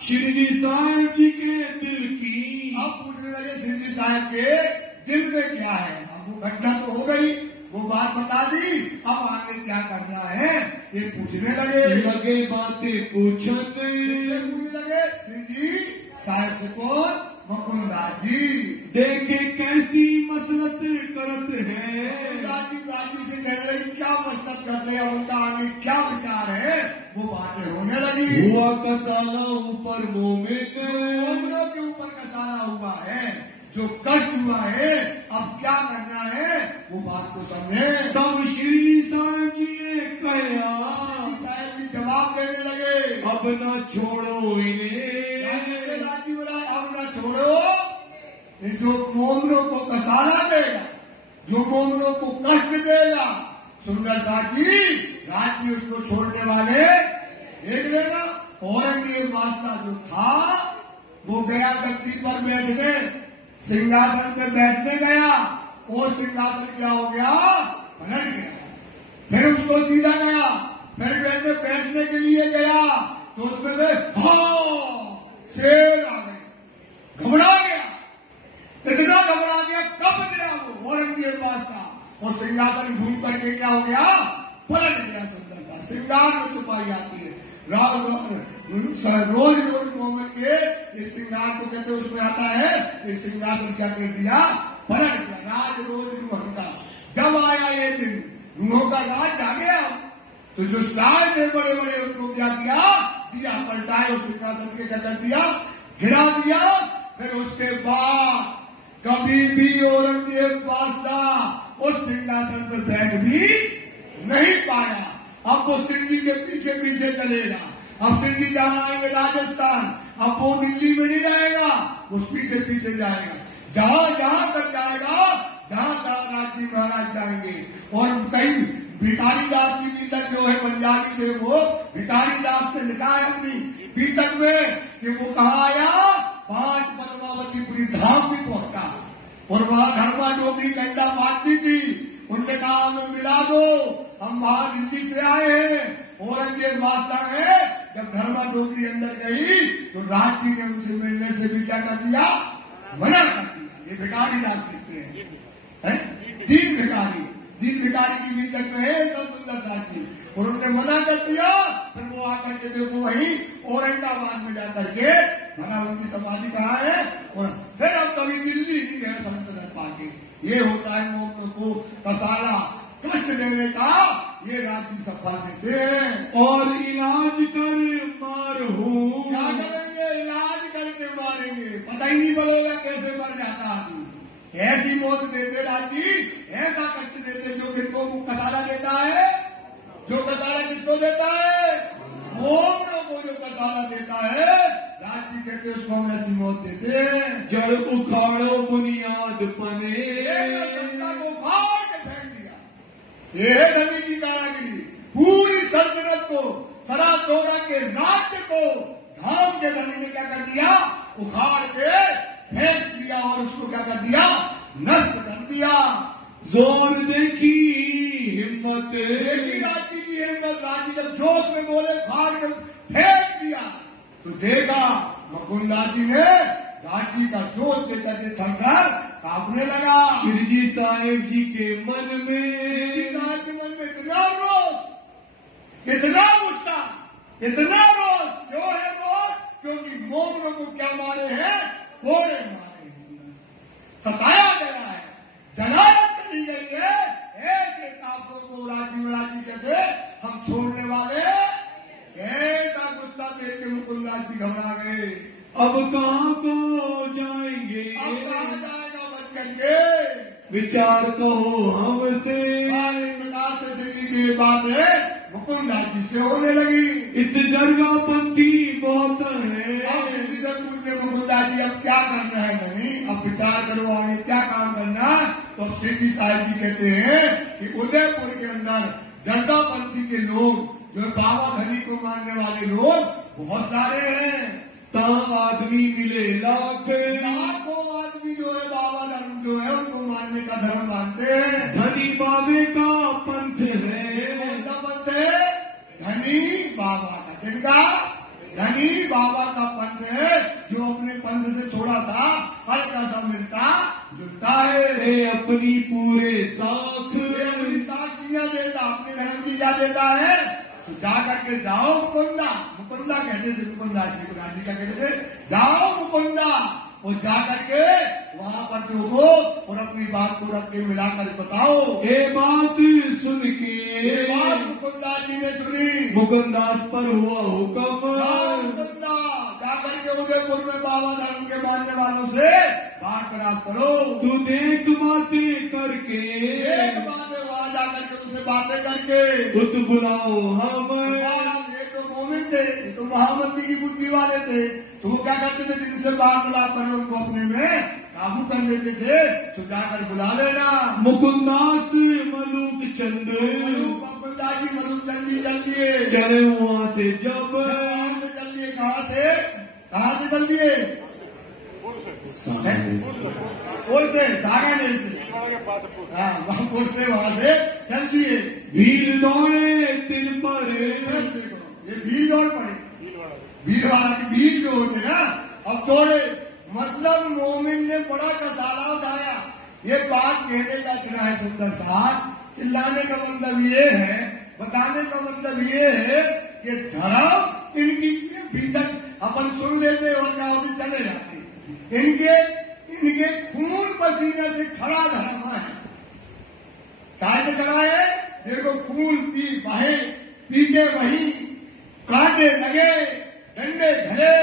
श्री जी साहब जी के दिल की, अब पूछने लगे श्री जी साहब के दिल में क्या है। अब वो घटना तो हो गई, वो बात बता दी, अब आगे क्या करना है ये पूछने लगे बातें पूछने लगे। श्री जी साहब से कौन? मुकुंदास जी। देखे कैसी मसलत करते हैं, मुकुंदास जी से कह रहे क्या मसलत करते हैं, उनका आगे क्या विचार है, वो बातें होने लगी। हुआ कसाला ऊपर मोमिन के ऊपर कसाला हुआ है, जो कष्ट हुआ है, अब क्या करना है वो बात को समझे। तब श्री साहब जी ने कहा, साहब जी जवाब देने लगे, अब न छोड़ो इन्हें, अब न छोड़ो। जो मोमनों को कसाला देगा, जो मोमनों को कष्ट देगा, सुंदर साथी राज्य उसको छोड़ने वाले देख लेना। औरंगजेब वास्ता जो था वो गया गद्दी पर बैठने, सिंहासन पे बैठने गया, और सिंहासन क्या हो गया, पलट गया। फिर उसको सीधा गया, फिर बैठने के लिए गया तो उसमें शेर आ गए, घबरा गया, इतना घबरा गया, कब गया वो औरंगजेब वास्ता, और सिंहासन घूम करके क्या हो गया, पलट गया। सुंदर सा सिंगार में छुपाई आती है, रोज रोज मोहम्मद के इस सिंगार को कहते उसमें आता है, इस सिंगासन क्या कर दिया, पलट गया। राज रोज रूह का जब आया ये दिन, रूहों का राज जागे। तो जो साल थे बड़े बड़े उनको क्या किया, दिया पलटाए और सिंहासन के क्या कर दिया, गिरा दिया। फिर उसके बाद कभी भी औरंगजेब बादशाह उस सिंहासन पर बैठ भी नहीं पाया। अब वो सिंह जी के पीछे पीछे चलेगा, अब सिंह जी जहां आएंगे राजस्थान, अब वो दिल्ली में नहीं रहेगा, उस पीछे पीछे जाएगा, जहां जहां तक जाएगा, जहां तक राजी महाराज जाएंगे। और कई भिखारी दास की बीतक जो है पंजाबी थे, वो भिखारी दास ने लिखा है अपनी बीतक में कि वो कहाँ आया, 5 पद्मावतीपुरी धाम भी पहुंचा और वहां धर्मा डोगरी कंडा मारती थी। उनने कहा हमें मिला दो, हम वहां दिल्ली से आए हैं, औरंगजेब वास्ता है। जब धर्मा डोगरी अंदर गई तो राज जी ने उनसे मिलने से भी क्या कर दिया, मना कर दिया। ये भिखारी दास लिखते हैं, दीन भिखारी की बीतक में है सब सुंदर दास जी, और उन्होंने मना कर दिया। फिर वो आकर के देखो वही औरंगाबाद में जाकर के भला उनकी समाधि कहाँ है, और फिर अब कभी दिल्ली नहीं गए सल्तनत पाके। ये होता है मोमनों को कसाला कष्ट देने का, ये राज्य सफल देते हैं। और इलाज कर मारू, क्या करेंगे, इलाज करके मारेंगे, पता ही नहीं पड़ेगा कैसे मर जाता आदमी। ऐसी मौत देते राजी, ऐसा कष्ट देते जो किसको कसाला देता है, जो कसाला किसको देता है, मोमनों को जो कसाला देता है, राजी कहते उसको हम ऐसी मौत देते हैं। जड़ उखाड़ो बुनियाद पने, सत्ता को उखाड़ के फेंक दिया। ये है धनी की कारागिरी, पूरी सल्तनत को, सरा दौरा के राज्य को धाम के धनी ने क्या कर दिया, उखाड़ के फेंक दिया और उसको क्या कर दिया, नष्ट कर दिया। जोर देखी हिम्मत, देखी राजी की हिम्मत, राजी जब जोश में बोले उखाड़ के फेंक दिया तो देखा मुकुंददास जी ने राजी का जोश देकर के थरथर कांपने लगा। श्री साहेब जी के मन में, राज के मन में इतना रोष, इतना गुस्सा, इतना रोष, क्यों है रोष, क्योंकि मोमनों को क्या मारे हैं, कोड़े मारे हैं, सताया गया है, जलावत करी गई है। ऐसे काफिरों को राजी महाराजी कहते हम छोड़ने वाले, ऐसा गुस्सा देख के मुकुंददास जी घबरा गए। अब कहाँ को जाएंगे, अब कहाँ जाएगा बच करके, विचार कहो हमसे। प्रकार से सिद्धि की बात है मुकुंददास जी से होने लगी। इत जरगा पंथी बहुत है, पूछने मुकुंददास जी अब क्या करना है धनी, अब विचार करो आगे क्या काम करना। तो सिद्धि साहिब जी कहते हैं कि उदयपुर के अंदर जरगापंथी के लोग, जो बाबा धनी को मानने वाले लोग बहुत सारे हैं। ता आदमी मिले लाखों आदमी जो है बाबा धर्म जो है उनको मानने का धर्म मानते हैं। धनी बाबे का पंथ है, कौन सा पंथ है, धनी बाबा का, किनका, धनी बाबा का पंथ है, जो अपने पंथ से थोड़ा सा हल्का सा मिलता जुलता है। अपनी पूरे साख, अपनी साक्षियां देता, अपने रहम की क्या देता है, तो जा करके जाओ मुकुंदा, मुकुंदा कहते थे मुकुंददास जी को, राजी का कहते थे जाओ मुकुंदा, और जा करके वहां पर जो हो और अपनी बात को रख के मिलाकर बताओ। ये बात सुन के, ये बात मुकुंददास जी ने सुनी, मुकुंददास पर हुआ हुक्म, मुकुंदा जा करके उदयपुर में बाबा धर्म के मानने वालों से वार्तालाप करो। तू देख बातें करके, एक बात है वहां जाकर के उनसे बातें करके, उत बुलाओ हम। ये तो मोमिन थे, ये तो महामंत्री की बुद्धि वाले थे, तो वो क्या करते थे, जिनसे वार्तालाप करें उनको अपने में काबू कर लेते थे, तो जाकर बुला लेना। मुकुंददास मलूक चंद, मुकुंददास जी मलूक चंद जी चल दिए, चले वहां से जब, चल दिए, कहाँ से चल दिए, पुल से, सागानेर से, पुल से वहां से चल दिए। भीड़ दौड़े तिल पर, देखो ये भीड़ दौड़ पड़े, भीड़ वाला की भीड़ जो होते ना, अब दौड़े, मतलब मोमिन ने बड़ा कसाला उठाया। ये बात कहने का इतना है सुंदर साहब, चिल्लाने का मतलब ये है, बताने का मतलब ये है कि धर्म इनकी भीतर अपन सुन लेते और क्या होते चले जाते, इनके खून पसीने से खड़ा धर्म है। काय से खड़ा है, देखो खून पी के वही कांटे लगे, डंडे धरे,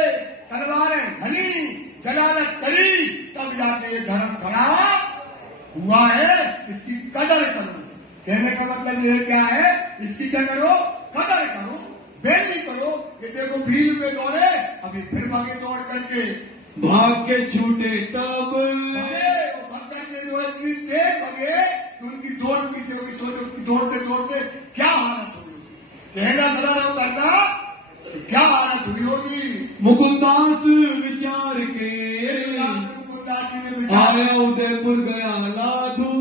तलवारें धनी, जलालत करी, तब जाके ये धर्म खड़ा हुआ है। इसकी कदर करो, कहने का मतलब ये क्या है, इसकी क्या करो, कदर करो, बेली करो, कि देखो भीड़ में दौड़े, अभी फिर भागे दौड़ करके, भाग के छूटे तब भाग करके जो है इतनी देर भागे कि उनकी दौड़ पीछे हुई। सोचो दौड़ते दौड़ते क्या हालत हुई, कहना चला रहा करना क्या हालत हुई होगी। मुकुंदास विचार के मुकुंदास जी ने विचार आया उदयपुर गया लाधू,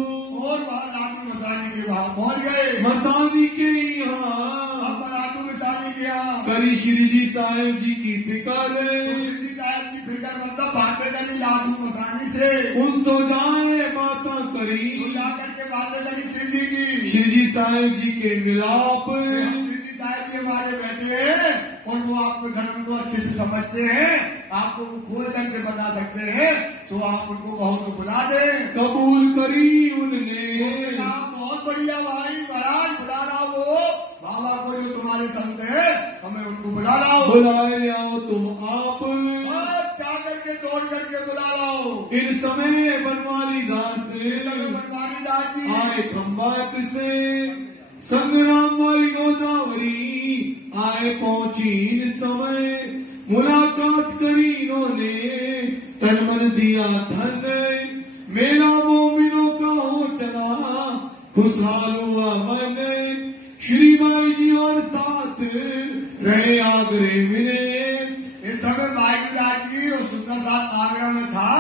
और वहां लाडू मसानी के वहां पहुंच गए। मसानी के यहाँ लाडू मसानी के यहाँ करी श्री जी साहेब जी की फिकर, श्री साहब की फिक्र मतलब बातें करी लाडू मसानी से, उन सो जाए बातें करी, तो जाकर के बातें करी श्री जी की। श्री जी साहेब जी के मिलाप, श्री जी साहब जी हमारे बैठे हैं और वो आपको धर्म को अच्छे से समझते हैं, आपको वो खोल करके बता सकते हैं, तो आप उनको बहुत बुला दें। कबूल करी उनने, बहुत बढ़िया भाई महाराज, बुला लाओ वो बाबा को जो तुम्हारे संत है, हमें उनको बुला लाओ। बुलाए ले आओ तुम आप, जा करके दौड़ करके बुला लाओ। इन समय बनवाली दास बनवारी दास जी आए खम्बात से, संग्राम वाली गोदावरी आए पहुंची इन समय, मुलाकात करी इन्होंने तन मन दिया धन, मेला मोमिनों का हो चला खुशहाल हुआ मन, श्री बाई जी और साथ रहे आगरे मिले। इस समय बाई दास जी और सुंदर साथ आगरा में था,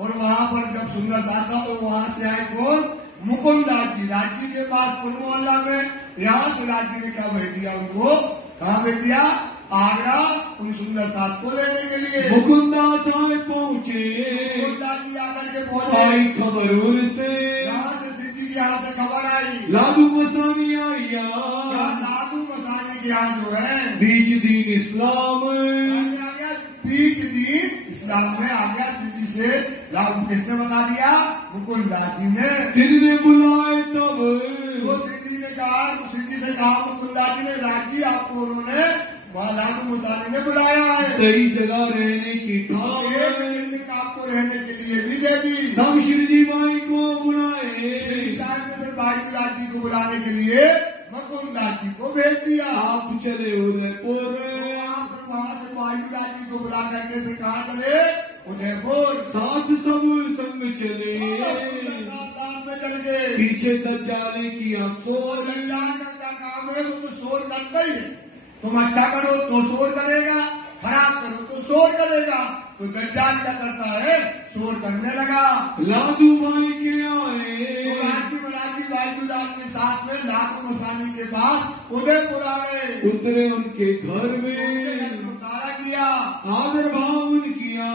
और वहां पर जब सुंदर साथ था तो वहां से आए कौन, मुकुंदास जी, राज जी के पास पुलमोहल्ला में। यहाँ से राज जी ने क्या भेज दिया उनको, कहाँ भेज दिया, आगरा, उन सुंदर साथ को लेने के लिए। मुकुंदास आए पहुंचे, मुकुंदास जी आकर के पहुंचे, आई खबर उनसे, यहाँ से सिद्धि की यहाँ से खबर आई, लादू मसानी आया, लादू मसानी के यहाँ जो है बीच दीन इस्लाम, आ गया बीच दीन इस्लाम में आ गया। सिद्धि से लादू किसने बता दिया, मुकुंदास जी ने। किसने बुलाए तब, वो सिद्धि ने कहा, सिद्धि से कहा मुकुंदास जी ने, राज जी आपको उन्होंने वहाँ लाडू मसानी ने बुलाया है, कई जगह रहने की ठाव, आपको रहने के लिए भी दे दी। तब श्री जी बाई को बुलाए, फिर बाई राज जी को बुलाने के लिए मुकुंदास जी को भेज दिया। आप चले उदयपुर, आप वहाँ से बाई राज जी को बुला करके फिर कहाँ चले, उदयपुर। साथ सब संग चले, साथ में चल गए, पीछे दज्जाले की अफसोस, दज्जाल का काम है, वो तो शोर करता ही है। तुम अच्छा करो तो शोर करेगा, खराब करो तो शोर करेगा। तो दज्जाल क्या करता है, शोर करने लगा। लादू बाई के आए, तो राजी बाईदास के साथ में लादू मसानी के पास उदयपुर आ गए, उतरे उनके घर में, उतारा किया, आदर भावन किया,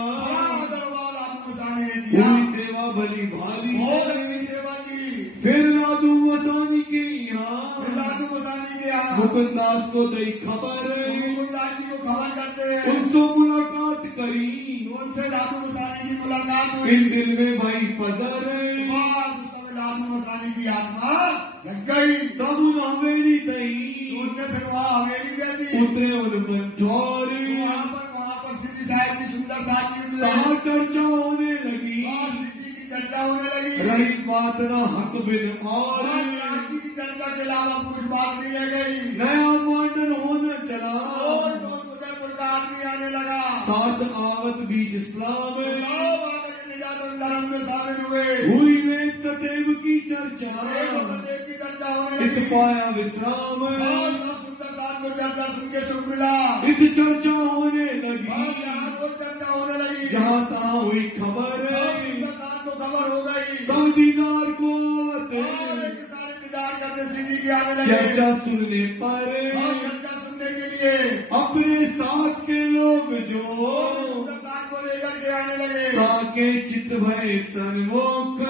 लादू मसानी ने किया, पूरी सेवा भली भाली, बहुत अच्छी सेवा की। फिर लादू मसानी के यहाँ, लादू मसानी के यहाँ मुकुंदास को दई खबर, मुकुंदास जी को खबर करते हैं, उनसे मुलाकात करी, उनसे लादू मसानी की मुलाकात हुई। इन दिल में भाई फजर, लादू मसानी की आत्मा लग गई। तब उन हवेली दई, उनने फिर वहाँ हवेली दे दी। उतरे उन बंठौरी, वहाँ पर सिद्धि साहब की सुंदर साथ की कहाँ चर्चा होने लगी, सिद्धि की चर्चा होने लगी। रही बात न हक बिन और, राज्य की चर्चा के अलावा कुछ बात नहीं रह गई। नया मॉडर्न होना चला, और उदयपुर का आदमी आने लगा, साथ आवत बीच इस्लाम, धर्म में शामिल हुए, हुई वेद कतेब की चर्चा, देव की चर्चा होने इत लगी। पाया विश्राम, सब सुंदर साथ को चर्चा सुन के सुख मिला। इत चर्चा होने लगी, यहाँ को चर्चा होने लगी, जहाँ तहाँ हुई खबर, सुंदर साथ को खबर हो गई। सब दीदार को सारे दीदार करने सिद्धि की आने लगे। चर्चा सुनने पर, चर्चा सुनने के लिए अपने साथ के लोग जो साथ को लेकर के आने लगे, ताके चित भय सन्मुख,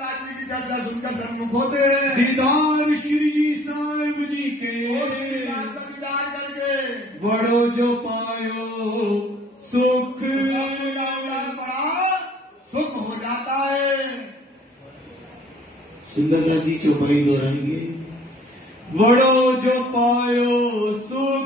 राज्य की चर्चा सुनकर सन्मुख होते हैं। दीदार श्री जी साहेब जी के, दीदार करके बड़ो जो पायो सुख, सुख हो जाता है। सुंदर सा जी चौपाई दोहराएंगे, बड़ो जो पायो सुख,